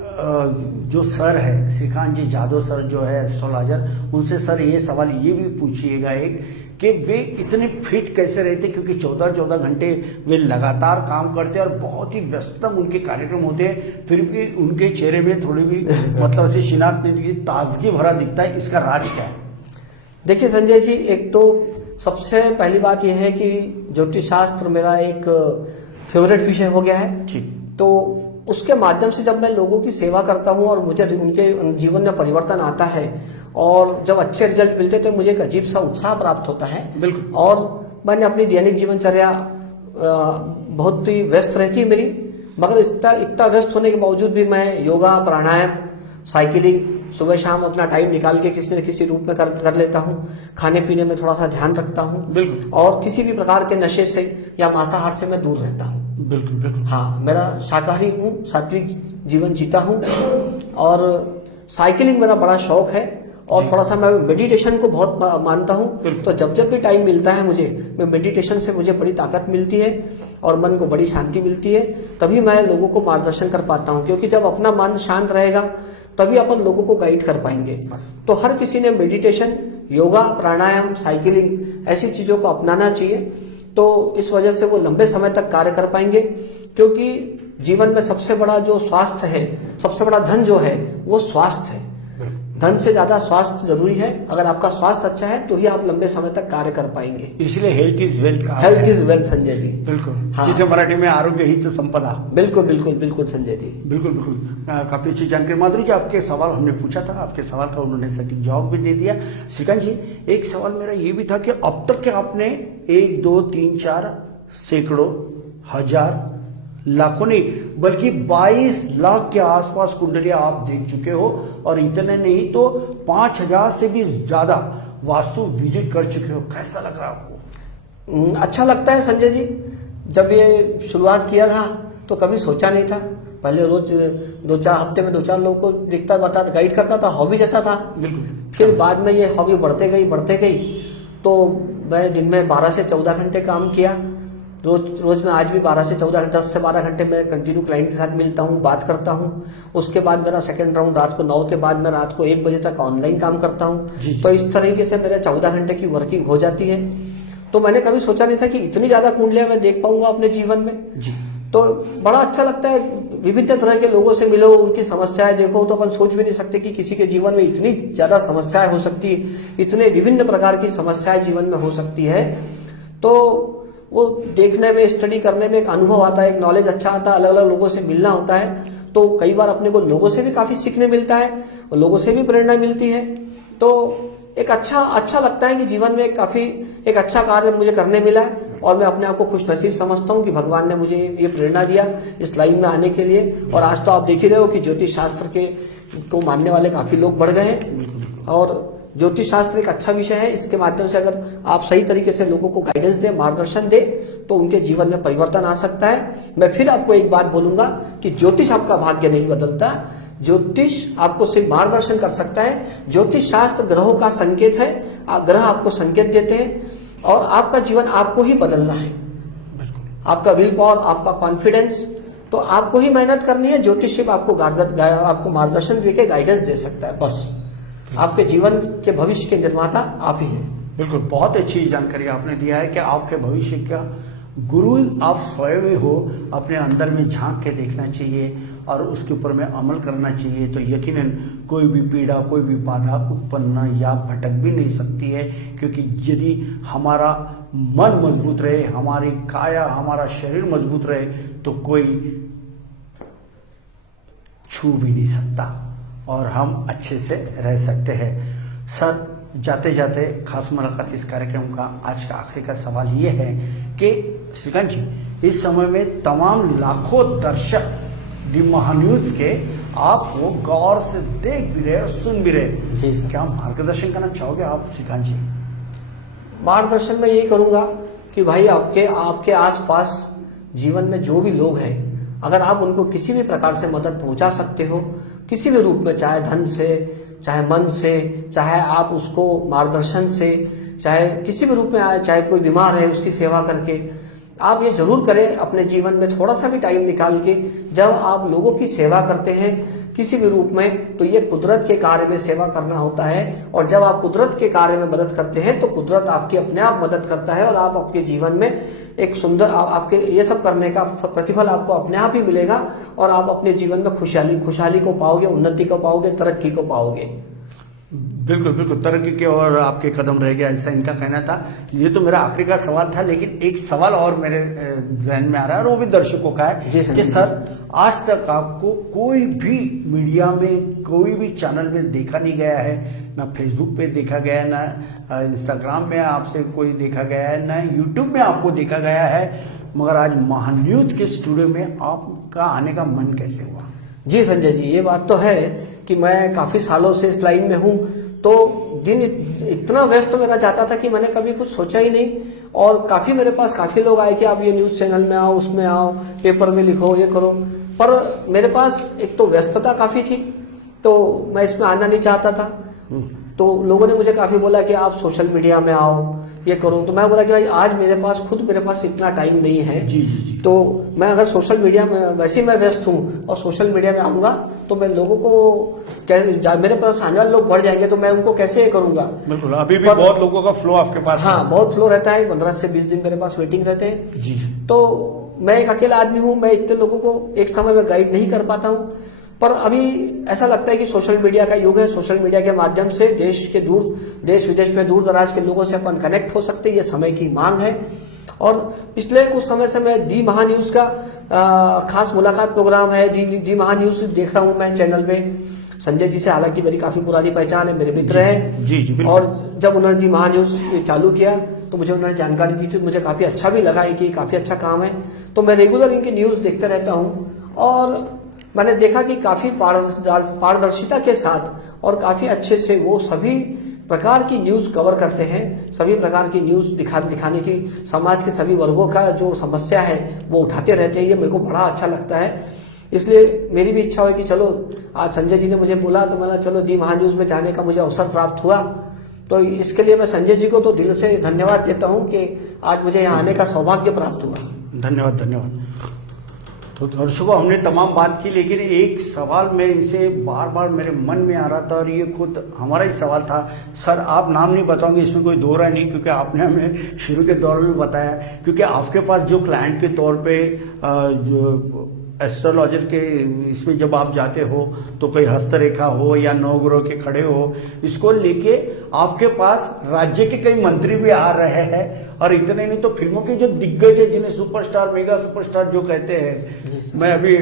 जो सर है श्रीकांत जी जादव सर जो है एस्ट्रोलॉजर, उनसे सर ये सवाल ये भी पूछिएगा एक कि वे इतने फिट कैसे रहते, क्योंकि 14-14 घंटे वे लगातार काम करते हैं और बहुत ही व्यस्तम उनके कार्यक्रम होते हैं, फिर भी उनके चेहरे में थोड़ी भी मतलब ऐसी शिनाख्त नहीं दिखती, ताजगी भरा दिखता है। इसका राज क्या है? देखिए संजय जी, एक तो सबसे पहली बात यह है कि ज्योतिष शास्त्र मेरा एक फेवरेट विषय हो गया है। ठीक। तो उसके माध्यम से जब मैं लोगों की सेवा करता हूं और मुझे उनके जीवन में परिवर्तन आता है और जब अच्छे रिजल्ट मिलते तो मुझे एक अजीब सा उत्साह प्राप्त होता है। बिल्कुल। और मैंने अपनी दैनिक जीवनचर्या बहुत ही व्यस्त रहती है मेरी, मगर इतना व्यस्त होने के बावजूद भी मैं योगा, प्राणायाम, साइकिलिंग सुबह शाम अपना टाइम निकाल के किसी न किसी रूप में कर लेता हूँ। खाने पीने में थोड़ा सा ध्यान रखता हूँ। बिल्कुल। और किसी भी प्रकार के नशे से या मांसाहार से मैं दूर रहता हूँ। बिल्कुल। हाँ, मेरा शाकाहारी हूँ, सात्विक जीवन जीता हूँ, और साइकिलिंग मेरा बड़ा शौक है, और थोड़ा सा मैं मेडिटेशन को बहुत मानता हूँ। तो जब भी टाइम मिलता है मैं मेडिटेशन से मुझे बड़ी ताकत मिलती है और मन को बड़ी शांति मिलती है, तभी मैं लोगों को मार्गदर्शन कर पाता हूँ। क्योंकि जब अपना मन शांत रहेगा तभी अपन लोगों को गाइड कर पाएंगे। तो हर किसी ने मेडिटेशन, योगा, प्राणायाम, साइकिलिंग ऐसी चीजों को अपनाना चाहिए। तो इस वजह से वो लंबे समय तक कार्य कर पाएंगे, क्योंकि जीवन में सबसे बड़ा जो स्वास्थ्य है, सबसे बड़ा धन जो है वो स्वास्थ्य है। धन से ज्यादा स्वास्थ्य जरूरी है। अगर आपका स्वास्थ्य अच्छा है तो ही आप लंबे समय तक कार्य कर पाएंगे। इसलिए हेल्थ इज वेल्थ कहा हेल्थ है। Is wealth Sanjay ji. बिल्कुल। हाँ। जिसे मराठी में आरोग्य ही तो संपदा। बिल्कुल संजय जी। बिल्कुल। काफी अच्छी जानकारी। माधुरी जी, आपके सवाल हमने पूछा था, आपके सवाल का उन्होंने सटीक जवाब भी दे दिया। श्रीकांत जी, एक सवाल मेरा ये भी था कि अब तक के आपने 1, 2, 3, 4 सैकड़ों, हजार, लाखों नहीं बल्कि 22 लाख के आसपास कुंडलियां आप देख चुके हो, और इतने नहीं तो 5000 से भी ज्यादा वास्तु विजिट कर चुके हो। कैसा लग रहा है आपको? अच्छा लगता है संजय जी। जब ये शुरुआत किया था तो कभी सोचा नहीं था। पहले रोज 2-4 हफ्ते में 2-4 लोगों को दिखता, बताता, गाइड करता था, हॉबी जैसा था। बिल्कुल। फिर बाद में ये हॉबी बढ़ते गई। तो मैं दिन में 12 से 14 घंटे काम किया। रोज में आज भी 12 से 14 घंटे, 10 से 12 घंटे मैं कंटिन्यू क्लाइंट के साथ मिलता हूँ, बात करता हूँ। उसके बाद मेरा सेकंड राउंड रात को 9 के बाद मैं रात को 1 बजे तक ऑनलाइन काम करता हूँ। तो इस तरीके से मेरे 14 घंटे की वर्किंग हो जाती है। तो मैंने कभी सोचा नहीं था कि इतनी ज्यादा कुंडलियां मैं देख पाऊंगा अपने जीवन में। जी। तो बड़ा अच्छा लगता है, विभिन्न तरह के लोगों से मिलो, उनकी समस्याएं देखो, तो अपन सोच भी नहीं सकते कि किसी के जीवन में इतनी ज्यादा समस्याएं हो सकती है, इतने विभिन्न प्रकार की समस्याएं जीवन में हो सकती है। तो वो देखने में, स्टडी करने में एक अनुभव आता है, एक नॉलेज अच्छा आता है, अलग अलग लोगों से मिलना होता है, तो कई बार अपने को लोगों से भी काफी सीखने मिलता है और लोगों से भी प्रेरणा मिलती है। तो एक अच्छा लगता है कि जीवन में काफी एक अच्छा कार्य मुझे करने मिला है और मैं अपने आप को खुशनसीब समझता हूँ कि भगवान ने मुझे ये प्रेरणा दिया इस लाइन में आने के लिए। और आज तो आप देख ही रहे हो कि ज्योतिष शास्त्र के को मानने वाले काफी लोग बढ़ गए हैं और ज्योतिष शास्त्र एक अच्छा विषय है। इसके माध्यम से अगर आप सही तरीके से लोगों को गाइडेंस दे, मार्गदर्शन दे, तो उनके जीवन में परिवर्तन आ सकता है। मैं फिर आपको एक बात बोलूंगा कि ज्योतिष आपका भाग्य नहीं बदलता, ज्योतिष आपको सिर्फ मार्गदर्शन कर सकता है। ज्योतिष शास्त्र ग्रहों का संकेत है, ग्रह आपको संकेत देते हैं और आपका जीवन आपको ही बदलना है। आपका विल पावर, आपका कॉन्फिडेंस, तो आपको ही मेहनत करनी है। ज्योतिष सिर्फ आपको मार्गदर्शन देके गाइडेंस दे सकता है, बस। आपके जीवन के भविष्य के निर्माता आप ही हैं। बिल्कुल, बहुत अच्छी जानकारी आपने दिया है कि आपके भविष्य का गुरु आप स्वयं ही हो। अपने अंदर में झांक के देखना चाहिए और उसके ऊपर में अमल करना चाहिए, तो यकीनन कोई भी पीड़ा, कोई भी बाधा उत्पन्न या भटक भी नहीं सकती है। क्योंकि यदि हमारा मन मजबूत रहे, हमारी काया, हमारा शरीर मजबूत रहे, तो कोई छू भी नहीं सकता और हम अच्छे से रह सकते हैं। सर, जाते जाते खास मुलाकात इस कार्यक्रम का आज का आखिरी का सवाल ये है कि श्रीकांत जी, इस समय में तमाम लाखों दर्शक दी महान्यूज के आपको गौर से देख भी रहे और सुन भी रहे, जी सर। क्या मार्गदर्शन करना चाहोगे आप श्रीकांत जी? मार्गदर्शन मैं यही करूंगा कि भाई आपके आसपास जीवन में जो भी लोग हैं, अगर आप उनको किसी भी प्रकार से मदद पहुंचा सकते हो, किसी भी रूप में, चाहे धन से, चाहे मन से, चाहे आप उसको मार्गदर्शन से, चाहे किसी भी रूप में आए, चाहे कोई बीमार है उसकी सेवा करके, आप ये जरूर करें अपने जीवन में थोड़ा सा भी टाइम निकाल के। जब आप लोगों की सेवा करते हैं किसी भी रूप में, तो ये कुदरत के कार्य में सेवा करना होता है। और जब आप कुदरत के कार्य में मदद करते हैं तो कुदरत आपकी अपने आप मदद करता है और आप आपके जीवन में एक सुंदर, आपके ये सब करने का प्रतिफल आपको अपने आप ही मिलेगा और आप अपने जीवन में खुशहाली को पाओगे, उन्नति को पाओगे, तरक्की को पाओगे। बिल्कुल बिल्कुल, तरक्की के और आपके कदम रह गया, ऐसा इनका कहना था। ये तो मेरा आखिरी का सवाल था, लेकिन एक सवाल और मेरे जहन में आ रहा है और वो भी दर्शकों का है कि सर, आज तक आपको कोई भी मीडिया में, कोई भी चैनल में देखा नहीं गया है, ना फेसबुक पे देखा गया है, ना इंस्टाग्राम में आपसे कोई देखा गया है, ना यूट्यूब में आपको देखा गया है, मगर आज महान्यूज के स्टूडियो में आपका आने का मन कैसे हुआ? जी संजय जी, ये बात तो है कि मैं काफी सालों से इस लाइन में हूँ, तो दिन इतना व्यस्त मेरा जाता था कि मैंने कभी कुछ सोचा ही नहीं। और काफी मेरे पास काफी लोग आए कि आप ये न्यूज चैनल में आओ, उसमें आओ, पेपर में लिखो, ये करो, पर मेरे पास एक तो व्यस्तता काफी थी, तो मैं इसमें आना नहीं चाहता था। तो लोगों ने मुझे काफी बोला कि आप सोशल मीडिया में आओ, ये करो, तो मैं बोला कि भाई आज मेरे पास इतना टाइम नहीं है। जी जी जी। तो मैं अगर सोशल मीडिया में, वैसे ही मैं व्यस्त हूँ और सोशल मीडिया में आऊंगा तो मैं लोगों को मेरे पास आने वाले लोग बढ़ जाएंगे, तो मैं उनको कैसे करूंगा? बिल्कुल, अभी भी बहुत लोगों का फ्लो आपके पास है। हाँ, बहुत फ्लो रहता है, 15 से 20 दिन मेरे पास वेटिंग रहते हैं। जी। तो मैं एक अकेला आदमी हूँ, मैं इतने लोगों को एक समय में गाइड नहीं कर पाता हूँ। पर अभी ऐसा लगता है कि सोशल मीडिया का युग है, सोशल मीडिया के माध्यम से देश विदेश में दूर दराज के लोगों से अपन कनेक्ट हो सकते हैं, ये समय की मांग है। और पिछले कुछ समय से मैं दी महान्यूज का खास मुलाकात प्रोग्राम है, दी महान्यूज देख रहा हूँ मैं चैनल में। संजय जी से हालांकि मेरी काफी पुरानी पहचान है, मेरे मित्र हैं। जी जी, बिल्कुल। और जब उन्होंने दी महान्यूज चालू किया तो मुझे उन्होंने जानकारी दी थी, मुझे काफी अच्छा भी लगा कि काफी अच्छा काम है। तो मैं रेगुलर इनकी न्यूज देखते रहता हूँ और मैंने देखा कि काफी पारदर्शिता के साथ और काफी अच्छे से वो सभी प्रकार की न्यूज कवर करते हैं, सभी प्रकार की न्यूज दिखाने की, समाज के सभी वर्गों का जो समस्या है वो उठाते रहते हैं। ये मेरे को बड़ा अच्छा लगता है, इसलिए मेरी भी इच्छा हुई कि चलो, आज संजय जी ने मुझे बोला तो मैंने चलो दी महान्यूज में जाने का मुझे अवसर प्राप्त हुआ। तो इसके लिए मैं संजय जी को तो दिल से धन्यवाद देता हूँ कि आज मुझे यहाँ आने का सौभाग्य प्राप्त हुआ। धन्यवाद धन्यवाद। तो दर्शकों, हमने तमाम बात की, लेकिन एक सवाल मैं इनसे बार बार मेरे मन में आ रहा था और ये खुद हमारा ही सवाल था। सर, आप नाम नहीं बताओगे, इसमें कोई दो राय नहीं, क्योंकि आपने हमें शुरू के दौर में बताया, क्योंकि आपके पास जो क्लाइंट के तौर पे जो एस्ट्रोलॉजर के इसमें जब आप जाते हो तो कोई हस्तरेखा हो या नवग्रह के खड़े हो, इसको लेके आपके पास राज्य के कई मंत्री भी आ रहे हैं, और इतने नहीं तो फिल्मों के जो दिग्गज है, जिन्हें सुपरस्टार, मेगा सुपरस्टार जो कहते हैं, मैं अभी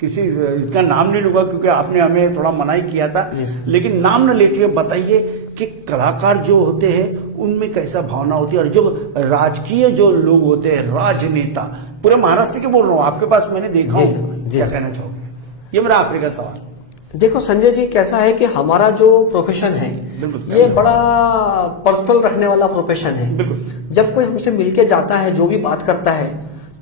किसी इसका नाम नहीं लूंगा क्योंकि आपने हमें थोड़ा मना ही किया था, लेकिन नाम न लेते हुए बताइए कि कलाकार जो होते हैं उनमें कैसा भावना होती है, और जो राजकीय जो लोग होते हैं, राजनेता, पूरे महाराष्ट्र के बोल रहा हूँ, आपके पास मैंने देखा हूँ, क्या कहना चाहोगे? ये मेरा आखिरी का सवाल। देखो संजय जी, कैसा है कि हमारा जो प्रोफेशन है ये बड़ा पर्सनल रखने वाला प्रोफेशन है। जब कोई हमसे मिलके जाता है, जो भी बात करता है,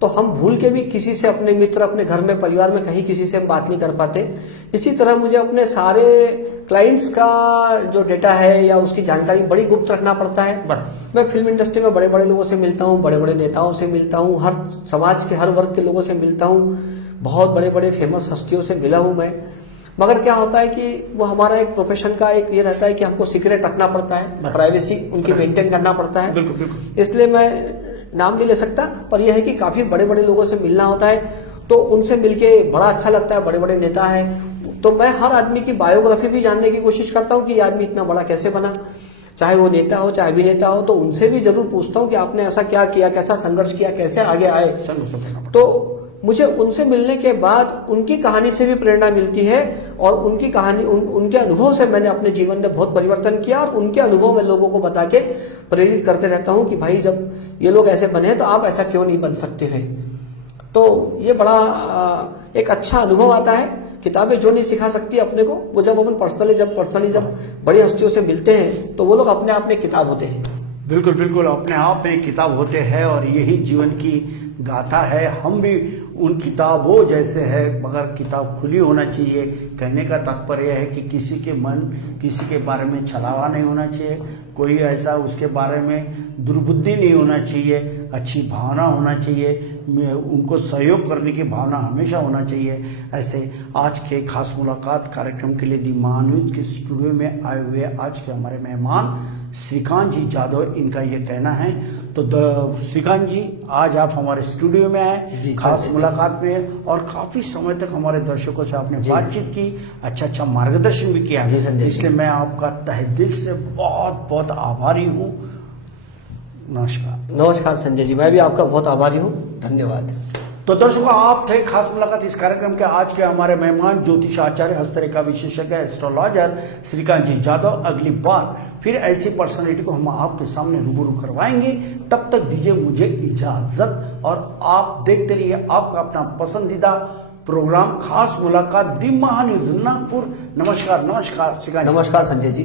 तो हम भूल के भी किसी से, अपने मित्र, अपने घर में, परिवार में कहीं किसी से हम बात नहीं कर पाते। इसी तरह मुझे अपने सारे क्लाइंट्स का जो डेटा है या उसकी जानकारी बड़ी गुप्त रखना पड़ता है। मैं फिल्म इंडस्ट्री में बड़े बड़े लोगों से मिलता हूँ, बड़े बड़े नेताओं से मिलता हूँ, हर समाज के हर वर्ग के लोगों से मिलता हूँ, बहुत बड़े बड़े फेमस हस्तियों से मिला हूँ मैं। मगर क्या होता है कि वो हमारा एक प्रोफेशन का एक ये रहता है कि हमको सीक्रेट रखना पड़ता है, प्राइवेसी उनकी मेंटेन करना पड़ता है। इसलिए मैं नाम नहीं ले सकता, पर यह है कि काफी बड़े बड़े लोगों से मिलना होता है, तो उनसे मिलके बड़ा अच्छा लगता है। बड़े बड़े नेता है, तो मैं हर आदमी की बायोग्राफी भी जानने की कोशिश करता हूँ कि ये आदमी इतना बड़ा कैसे बना, चाहे वो नेता हो चाहे अभिनेता हो, तो उनसे भी जरूर पूछता हूँ कि आपने ऐसा क्या किया, कैसा संघर्ष किया, कैसे आगे आए। तो मुझे उनसे मिलने के बाद उनकी कहानी से भी प्रेरणा मिलती है, और उनकी कहानी, उनके अनुभव से मैंने अपने जीवन में बहुत परिवर्तन किया, और उनके अनुभव में लोगों को बता के प्रेरित करते रहता हूँ कि भाई जब ये लोग ऐसे बने हैं तो आप ऐसा क्यों नहीं बन सकते हैं। तो ये बड़ा एक अच्छा अनुभव आता है। किताबें जो नहीं सिखा सकती अपने को, वो जब अपन पर्सनली जब बड़ी हस्तियों से मिलते हैं तो वो लोग अपने आप में किताब होते हैं। बिल्कुल बिल्कुल, अपने आप में किताब होते हैं, और यही जीवन की गाथा है। हम भी उन किताबों जैसे है, मगर किताब खुली होना चाहिए। कहने का तात्पर्य है कि किसी के मन, किसी के बारे में छलावा नहीं होना चाहिए, कोई ऐसा उसके बारे में दुर्बुद्धि नहीं होना चाहिए, अच्छी भावना होना चाहिए, उनको सहयोग करने की भावना हमेशा होना चाहिए। ऐसे आज के खास मुलाकात कार्यक्रम के लिए दी महान्यूज के स्टूडियो में आए हुए आज के हमारे मेहमान श्रीकांत जी जादव, इनका ये कहना है। तो श्रीकांत जी, आज आप हमारे स्टूडियो में आए खास मुलाकात में, और काफी समय तक हमारे दर्शकों से आपने बातचीत की, अच्छा मार्गदर्शन भी किया, इसलिए मैं आपका तहे दिल से बहुत बहुत आभारी हूँ। नमस्कार संजय जी, मैं भी आपका बहुत आभारी हूँ, धन्यवाद। तो दर्शकों, आप थे खास मुलाकात इस कार्यक्रम के आज के हमारे मेहमान ज्योतिष आचार्य, हस्तरेखा विशेषज्ञ, एस्ट्रोलॉजर श्रीकांत जी जादव। अगली बार फिर ऐसी पर्सनालिटी को हम आपके सामने रूबरू करवाएंगे। तब तक दीजिए मुझे इजाजत, और आप देखते रहिए आपका अपना पसंदीदा प्रोग्राम खास मुलाकात दी महान्यूज नागपुर। नमस्कार श्रीकांत जी। नमस्कार संजय जी।